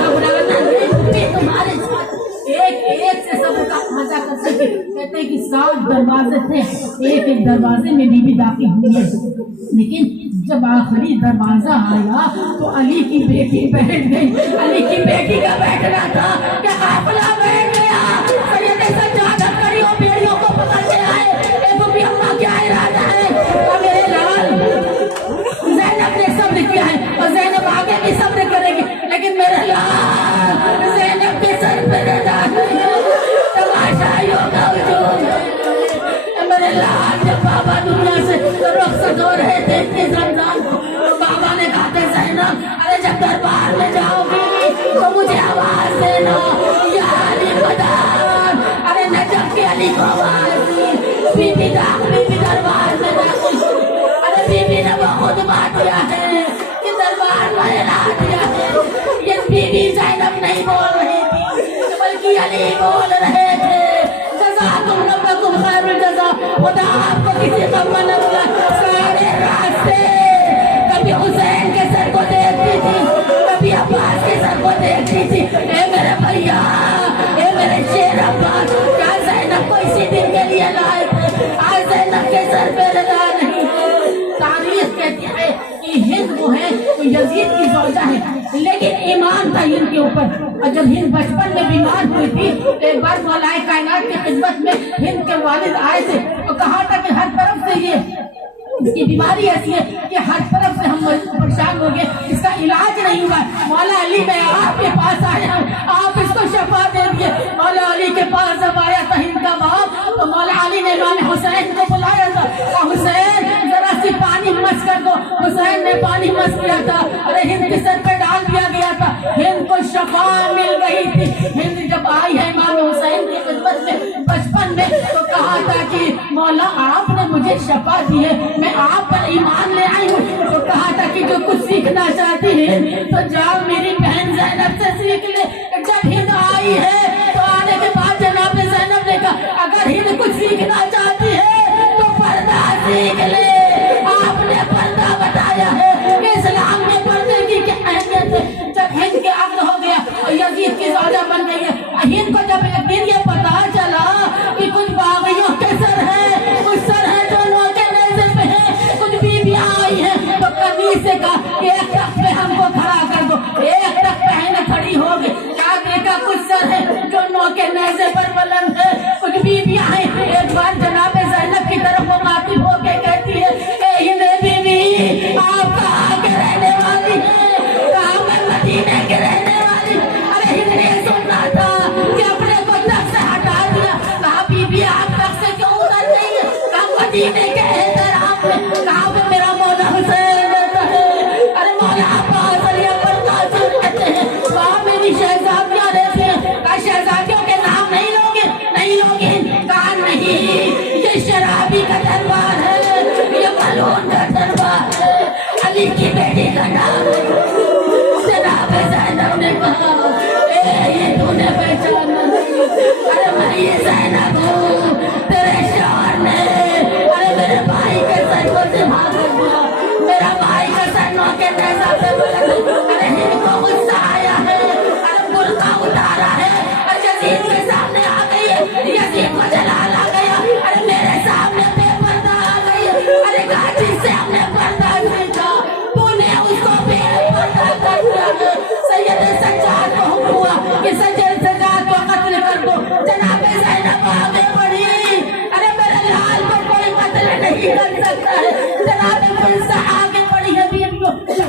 घबराना नहीं, फूफी तुम्हारे साथ। एक एक से सबका मजा करते थे। कहते हैं कि 7 दरवाजे थे, एक एक दरवाजे में बीबी दाखिल हुई है, लेकिन जब आखिरी दरवाजा आया तो अली की बेटी बैठ गई। अली की बेटी का बैठना था क्या काफिला बैठ गया। सैयद सज्जाद खड़ी हो बेड़ियों को पकड़ के आए। देखो भी अम्मा क्या इरादा है। और मेरे लाल ज़ैनब ने सब्र किया है और ज़ैनब आगे भी सब्र करेगी, लेकिन मेरे लाल ज़ैनब के सर पे तमाशा होगा। मेरे लाल जब बाबा दुनिया से रुखसत हो रहे थे इतने रमजान को, तो बाबा ने कहा था ज़ैनब अरे जब दरबार में जाओगी तो मुझे आवाज देना या अली मदान। अरे नजब के अली को आवाज दी, बीबी दरबार में दाखिल। अरे बीबी ने बहुत बात किया है कि दरबार में हिला दिया है। ये बीबी ज़ैनब नहीं बोल रही थी बल्कि अली बोल रहे थे। जज़ाकुम रब्बुकुम खैरुल जज़ा। खुदा आपको किसी को मना बोला। सारे रास्ते कभी हुसैन के सर को देखती थी, कभी अब्बास के सर को देखती थी। ए मेरे भैया, ए मेरे शेर अब्बास, क्या ज़ैनब को इसी दिन के लिए लाए थे? आज ज़ैनब के सर पे लगा नहीं। तारीख कहती है कि हिंद वो है तो यजीद की ज़ौजा है, लेकिन ईमान था हिंद के ऊपर। और जब हिंद बचपन में बीमार हुई थी तो एक बार मौलाए कायनात की खिदमत में हिंद के वालिद आए थे और कहा था कि हर तरफ से ये इसकी बीमारी ऐसी है कि हर तरफ से हम परेशान हो गए, इसका इलाज नहीं हुआ। मौला अली मैं आपके पास आया हूँ, आप इसको शफा दे दिए। मौला अली के पास जब आया था हिंद का बाप, तो मौला अली ने इमाम हुसैन को बुलाया था। हुसैन जरा सी पानी मस कर दो। हुसैन ने पानी मस किया था, अरे हिंद के सर पे डाल दिया गया था। हिंद को शफा मिल गई थी। हिंद जब आई है इमाम हुसैन की खिदमत में बचपन में, तो कहा था कि मौला आपने मुझे शफा दी है, मैं आप पर ईमान ले आई हूँ। तो कहा था कि जो कुछ सीखना चाहती है तो जाओ मेरी बहन ज़ैनब से सीख ले। जब हिंद आई है तो आने के बाद जनाब ज़ैनब ने कहा अगर हिंद कुछ सीखना चाहती है तो पर्दा सीख ले। आपने पर्दा बताया है कि इस्लाम में पर्दे की क्या अहमियत है। जब हिंद के अक्ल हो गया और यजीद की ज़ौजा बन गई है, हिंद को जब एक दिन ये पता चला कि कुछ बागियों के सर है, कुछ सर है दोनों के नेज़े पे है, कुछ बीबियां आई है, तो कमीज से कहा एक तरफ पे हमको खड़ा कर दो। एक तरफ पहने खड़ी हो गई। क्या देखा कुछ सर है दोनों के नेज़े पर बुलंद है, कुछ बीबियां हैं। एक बार जनाब ज़ैनब की तरफ वो माती होके कहती है हिंद बीबी आप कहाँ के रहने वाली है? कहाँ मैं मदीने के रहने वाली। अरे हिंद ने सुनना था कि अपने को तख्त से हटा दिया। कहा बीबी आप तख्त से क्यों उतर गई है? कहा मदीने के एहतराम में। कहा पे मेरा मौला हुसैन रहता है। अरे मौला अब्बास अली अकबर कासिम रहते हैं। कहा मेरी शहजादियां रहती हैं। कहा शहजादियों के नाम नहीं लोगे? नहीं लोगे? कहा नहीं, ये शराबी का दरबार है, ये मलून का दरबार है, अली की बेटी का नाम है। जनाब ज़ैनब ने कहा ये तूने पहचाना नहीं। अरे मैं ये ज़ैनब हूँ, तेरे शौहर ने अरे मेरे भाई के सर को जिमा कर दिया। मेरा भाई का सर नौके नेज़ा पे बुलंद। अरे इनको गुस्सा आया है, अरे बुर्का उतारा है, अरे यजीद के सामने आ गई है, यजीद को जलाल आ गया। अरे मेरे सामने बेपर्दा आ गई। अरे गाजी से हमने पर्दा खींचा, तूने उसको बेपर्दा कर दिया है। सैयद सज्जाद को हुक्म हुआ कि सैयद सज्जाद को कत्ल कर दो। जनाब ज़ैनब आगे बढ़ी। अरे मेरे लाल को कोई कत्ल नहीं कर सकता है। जनाब फिज़ा आगे बढ़ी है।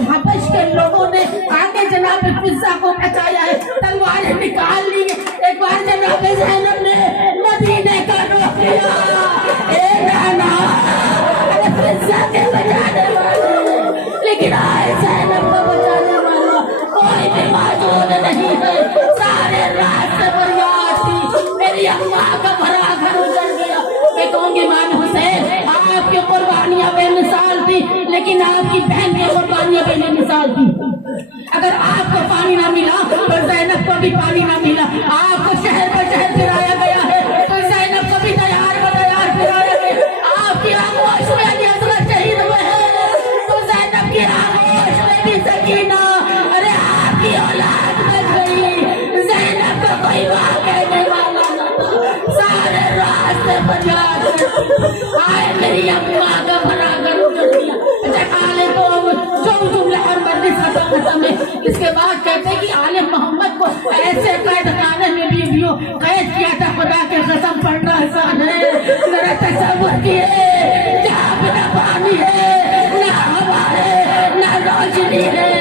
हबश के लोगों ने आगे जनाब फिज़ा को बचाया है, तलवारें निकाल ली है। एक बार जनाब ज़ैनब ने मदीने का रुख किया। रहना अरे फिज़ा के बचाने वाले, लेकिन आए ज़ैनब को बचाने वाला कोई नहीं है। सारे रास्ते पर याद थी, मेरी अम्मा का भरा घर उजड़ गया। मैं कहूँगी इमाम हुसैन आपकी कुर्बानियां बेमिसाल थी, लेकिन आपकी बहन की कुर्बानियां बेमिसाल थी। अगर आपको पानी ना मिला तो ज़ैनब को भी पानी ना मिला। आपको शहर पर शहर फिराया गया है तो ज़ैनब को भी तैयार फिराया गया। आपकी आगोश में अली हज़रत शहीद हुए हैं तो ज़ैनब की आगोश में भी सकीना, अरे आपकी औलाद बच गई। ज़ैनब को कोई बात कहने वाला न था, सारे रास्ते पर याद आए मेरी अम्मा का भरा घर उजड़ गया। आले तो जो जुमला और मर्दी खत्म है। इसके बाद कहते हैं कि आले मोहम्मद को ऐसे कैद खाने में बीवियों कैद किया था, खुदा के कसम पढ़ना आसान है। जरा तसव्वुर किए, जहाँ बिना पानी है, ना हवा है, ना रोशनी है,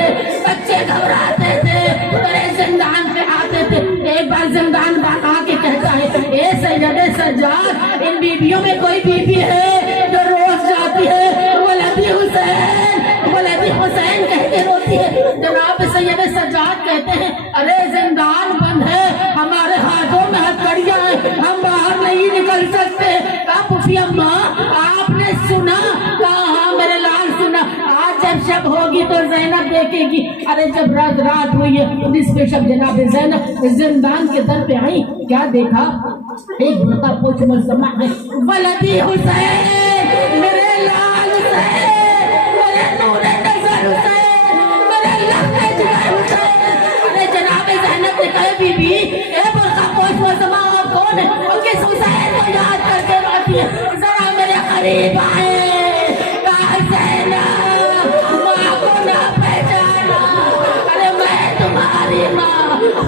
बच्चे घबराते थे, बड़े जिंदान पे आते थे। एक बार जिंदान आके कहता है, ए सैयदे सज्जाद, इन बीवियों में कोई बीवी है जो रोज जाती है वलदी हुसैन कह के रोती है। जनाब सैयद सज्जाद कहते हैं, अरे जिंदान बंद है, हमारे हाथों में हथकड़ियां हैं, हम बाहर नहीं निकल सकते। पुफी अम्मा आपने सुना? कहा मेरे लाल सुना। आज जब शब होगी तो ज़ैनब देखेगी। अरे जब रात हुई है निस्फ़े शब जनाब ज़ैनब जिंदान के दर पे आई, क्या देखा? एक बुरका पोछ मलसमा है, वलदी हुसैन, मेरे लाल हुसैन, मेरे नूरे नज़र हुसैन, मेरे लम्हे जिगर हुसैन। अरे जनाब ज़ैनब ने कहा, बीबी ए बुरका पोछ मलसमा और कौन है? और किस हुसैन को याद करके रोती है? जरा मेरे करीब आए। कहा ज़ैनब, माँ को ना पहचाना? अरे मैं तुम्हारी माँ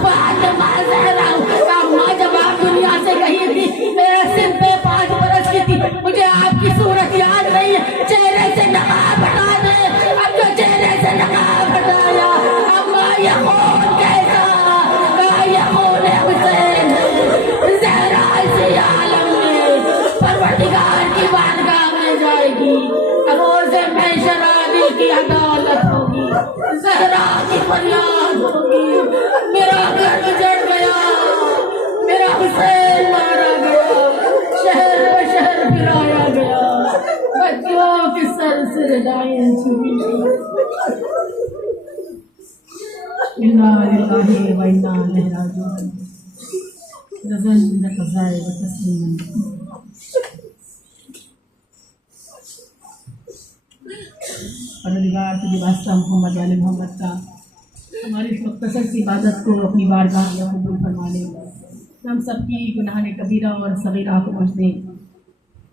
फातिमा ज़हरा हूँ। माँ जब आप दुनिया से गई थी मेरा सिर पे 5 बरस की थी, मुझे आपकी सूरत याद नहीं है। चेहरे से नकाब हटा दे। अब जो चेहरे से नकाब हटाया, अम्मा ये खून कैसा? कहा ये खून हुसैन ज़हरा इसी आलम में परवरदिगार की बारगाह में जाएगी। अब उसे महशर आदिल की अदालत होगी, ज़हरा की फरियाद होगी, मेरा घर उजड़ गया, मेरा हुसैन मारा गया, शहर पे शहर फिराया गया, बच्चों की सर डायन छुपी गई। इन्ना लिल्लाहि व इन्ना इलैहि राजिऊन। रज़न न क़ज़ाए व तस्लीमन। परवरदिगार तुझे वास्ता मोहम्मद वाले मोहम्मद का हमारी इस मुख्तसर सी इबादत को अपनी बारगाह में कबूल फरमा ले। हम सबकी गुनाह कबीरा और सगीरा को बख्श दे।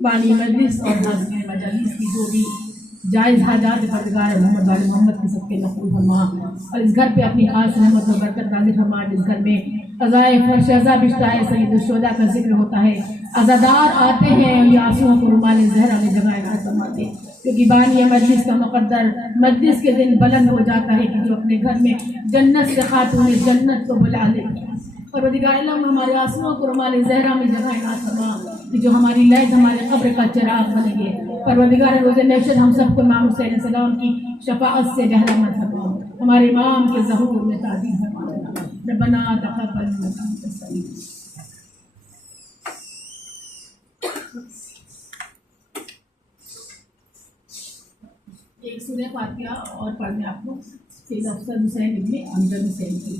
बानी मजलिस और हाज़िर मजालिस की जो भी जायज़ हाजात परवरदिगार मोहम्मद वाले मोहम्मद के सबके मक़बूल फरमा और इस घर पे अपनी खास रहमत और बरकत नाज़िल फरमा। जिस घर में अज़ाए फर्श अज़ा बिछता है, सैयद शुहदा का जिक्र होता है, अज़ादार आते हैं, ये आंसुओं को रुमाल ज़हरा में जगह इनायत फरमाते, क्योंकि बानी मजलिस का मुक़द्दर मजलिस के दिन बुलंद हो जाता है कि जो अपने घर में जन्नत से खातून जन्नत को बुला लेती है। परवरदिगार आलम हमारे आंसुओं को रुमाल ज़हरा में जगह इनायत फरमा कि जो हमारी लैज हमारे कब्र का चिराग बनेंगे। परवरदिगार रोज़े महशर हम सबको इमाम हुसैन सलाम की शफाअत से बहरामंद फरमा, हमारे इमाम के ज़हूर में ताज़ीम फरमा। रब्बना तक़ब्बल मिन्ना अन्ता समीउ। एक सूरह फातिहा और पढ़ने आपको सैयद अफजल हुसैन इब्ने अमजद हुसैन की।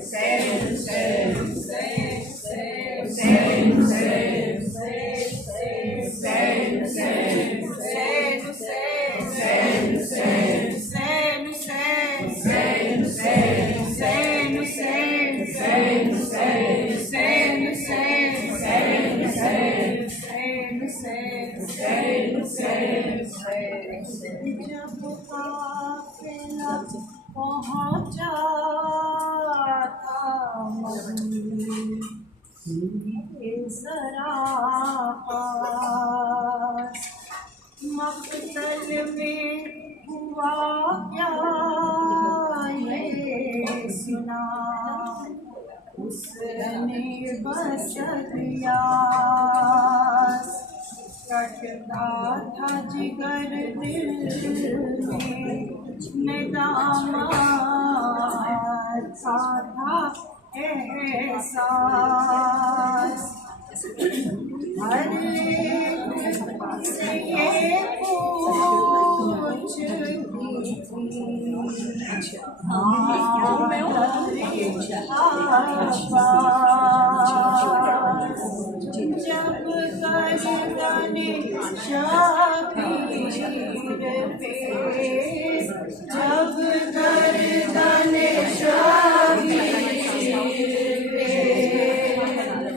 Say जब काफिला पहुंचा था जरा मक़तल में हुआ क्या ये सुना उसने बस दिया कटता था जिगर दिल में निदामात सा था एहसास हर एक से ये पूछती थी जब करदाने शबीर पे जब करदाने शबीर पे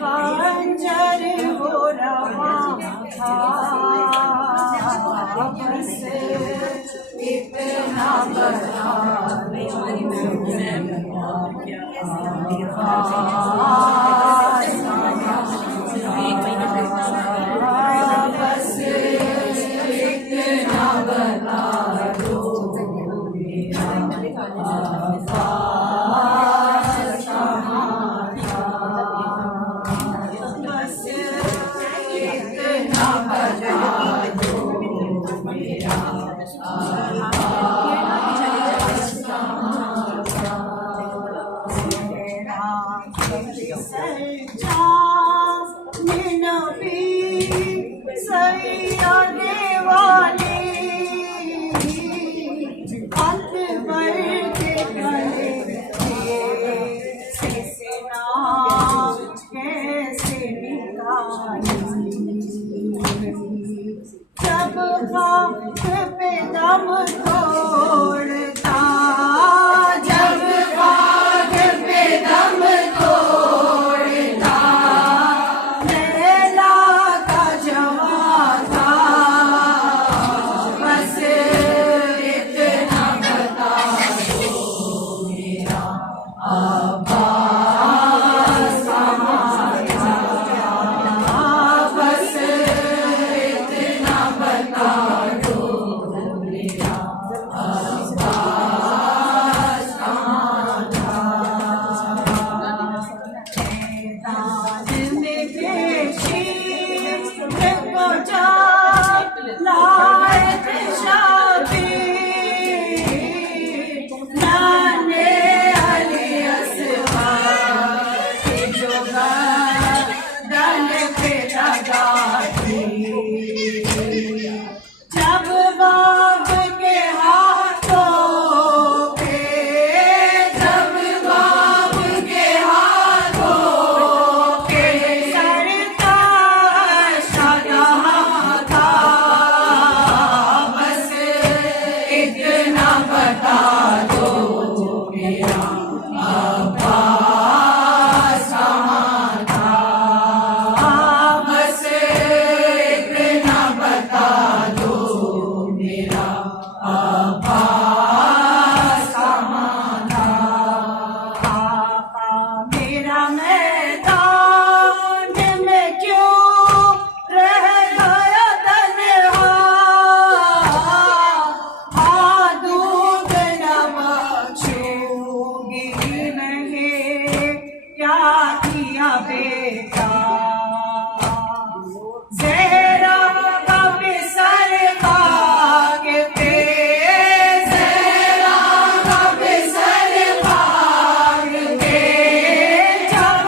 खंजर हो रहा था बस इतना बता जब खाक पे दम तोड़ता जब खाक पे दम तोड़ता लैला का जवान था बस इतना बता दो मेरा अब्बास कहाँ था बस इतना बता दो मेरा अब्बास कहाँ था मैदान में पेशी को जा लाए थे शाबीर नाने अली असग़र की जो गर्दन पे लगा थी जब बाप के हाथों पे जब बाप के हाथों पे सर का शाह था बस इतना बता दो मेरा अब्बास कहाँ था बस इतना बता दो मेरा अब्बास कहाँ था आका मेरा मैदान में क्यों रह गया तन्हा दूध न बख्शूंगी नहीं क्या किया बेटा ज़हरा का बिसर खाक पे ज़हरा का बिसर खाक पे जब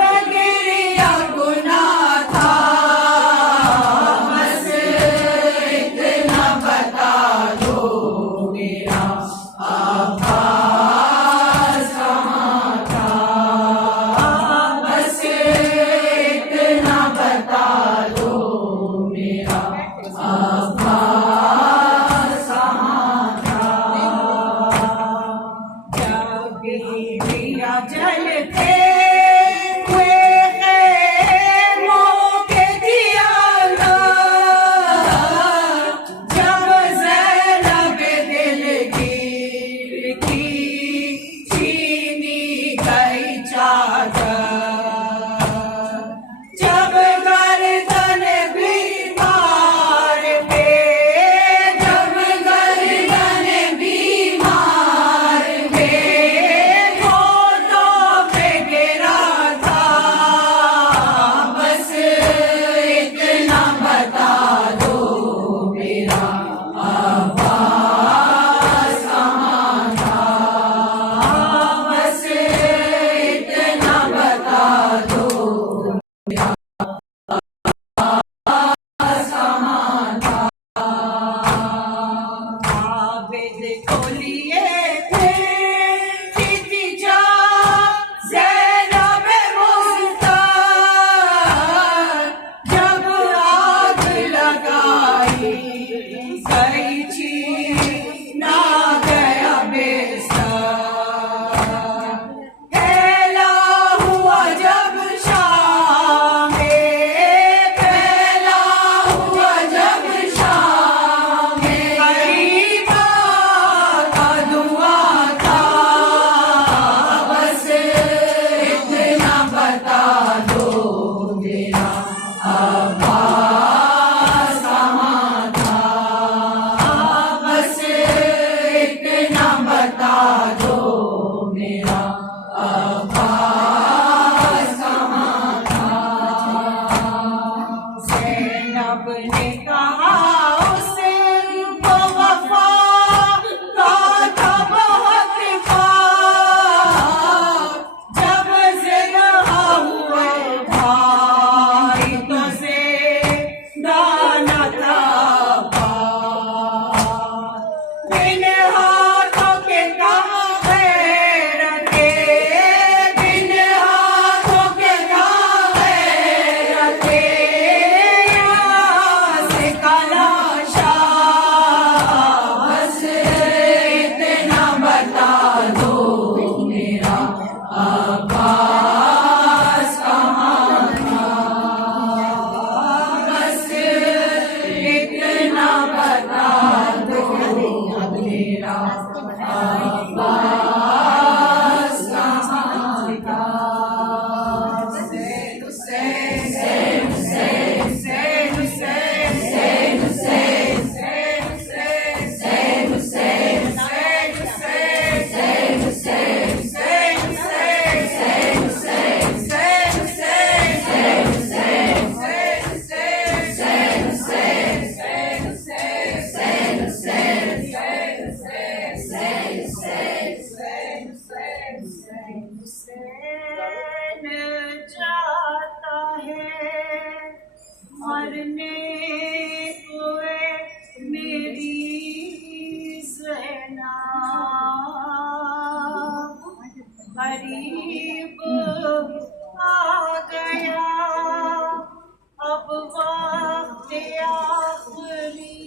दे आखरी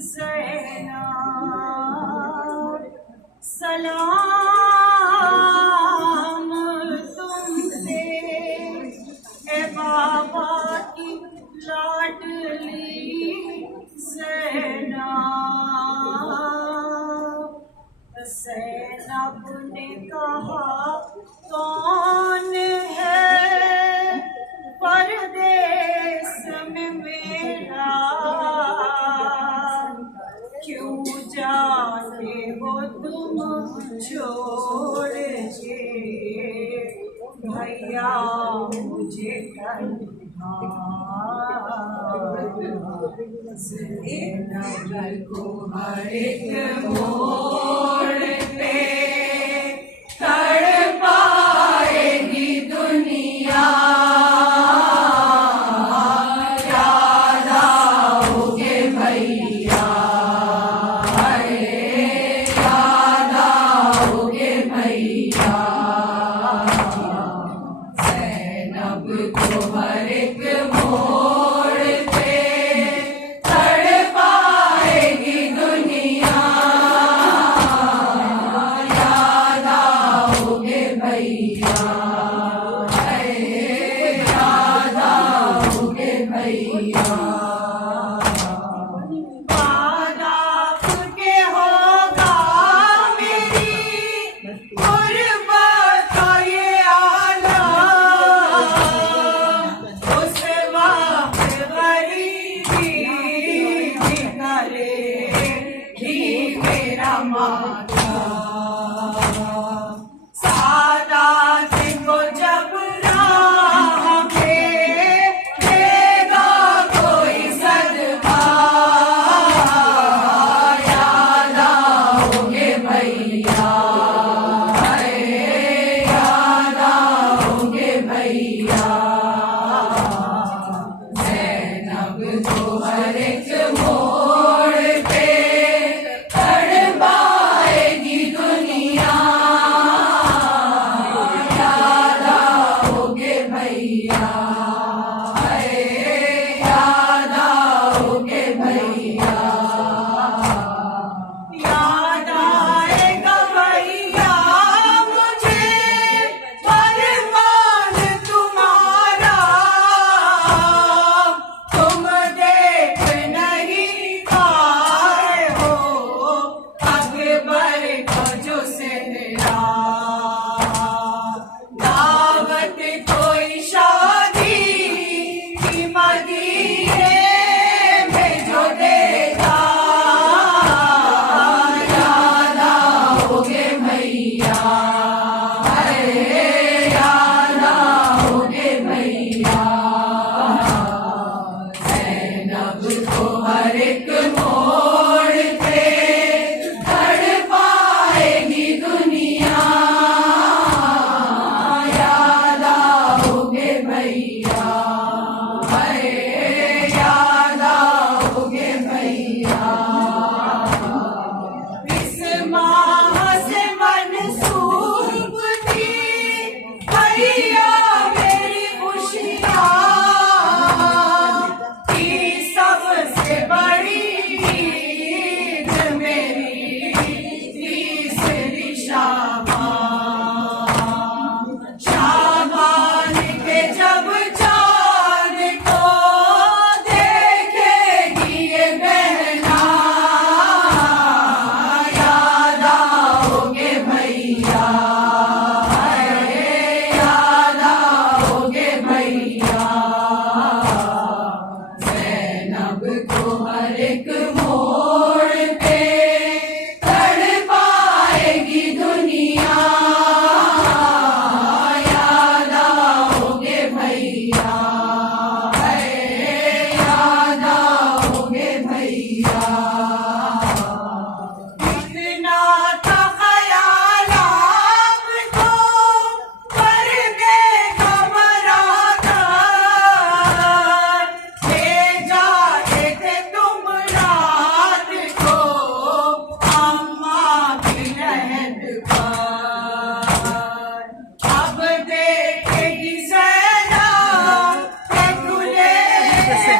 ज़ैनब सलाम तुम पे ए बाबा की लाडली ज़ैनब ने कहा कौन है परदेस में मेरा, क्यों जाते हो तुम छोड़ के भैया मुझे ज़ैनब को हर एक मोड़ पे तड़पाएगी दुनिया, याद आओगे भैया, याद आओगे भैया। ज़ैनब को हर एक मोड़ पे तड़पाएगी दुनिया, याद आओगे भैया, याद आओगे भैया। बाद आपके होगा मेरी गुर्बत का ये आलम, उस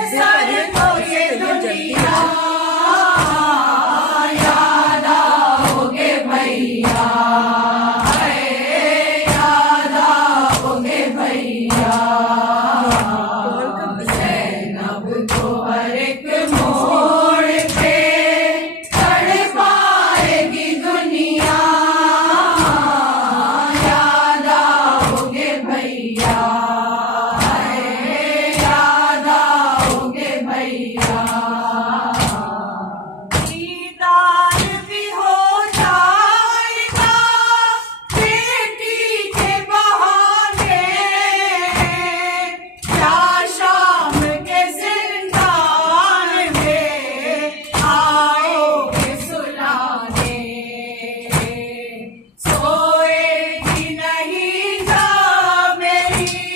सर को ये दुनिया याद आओगे भैया, याद आओगे भैया। ज़ैनब को हर एक मोड़ पे तड़पाएगी दुनिया, याद आओगे भैया, याद आओगे भैया। दीदार भी हो जाएगा बेटी के बहाने, क्या शाम के जिंदान में आओगे सुलाने। सोएगी नहीं जा मेरी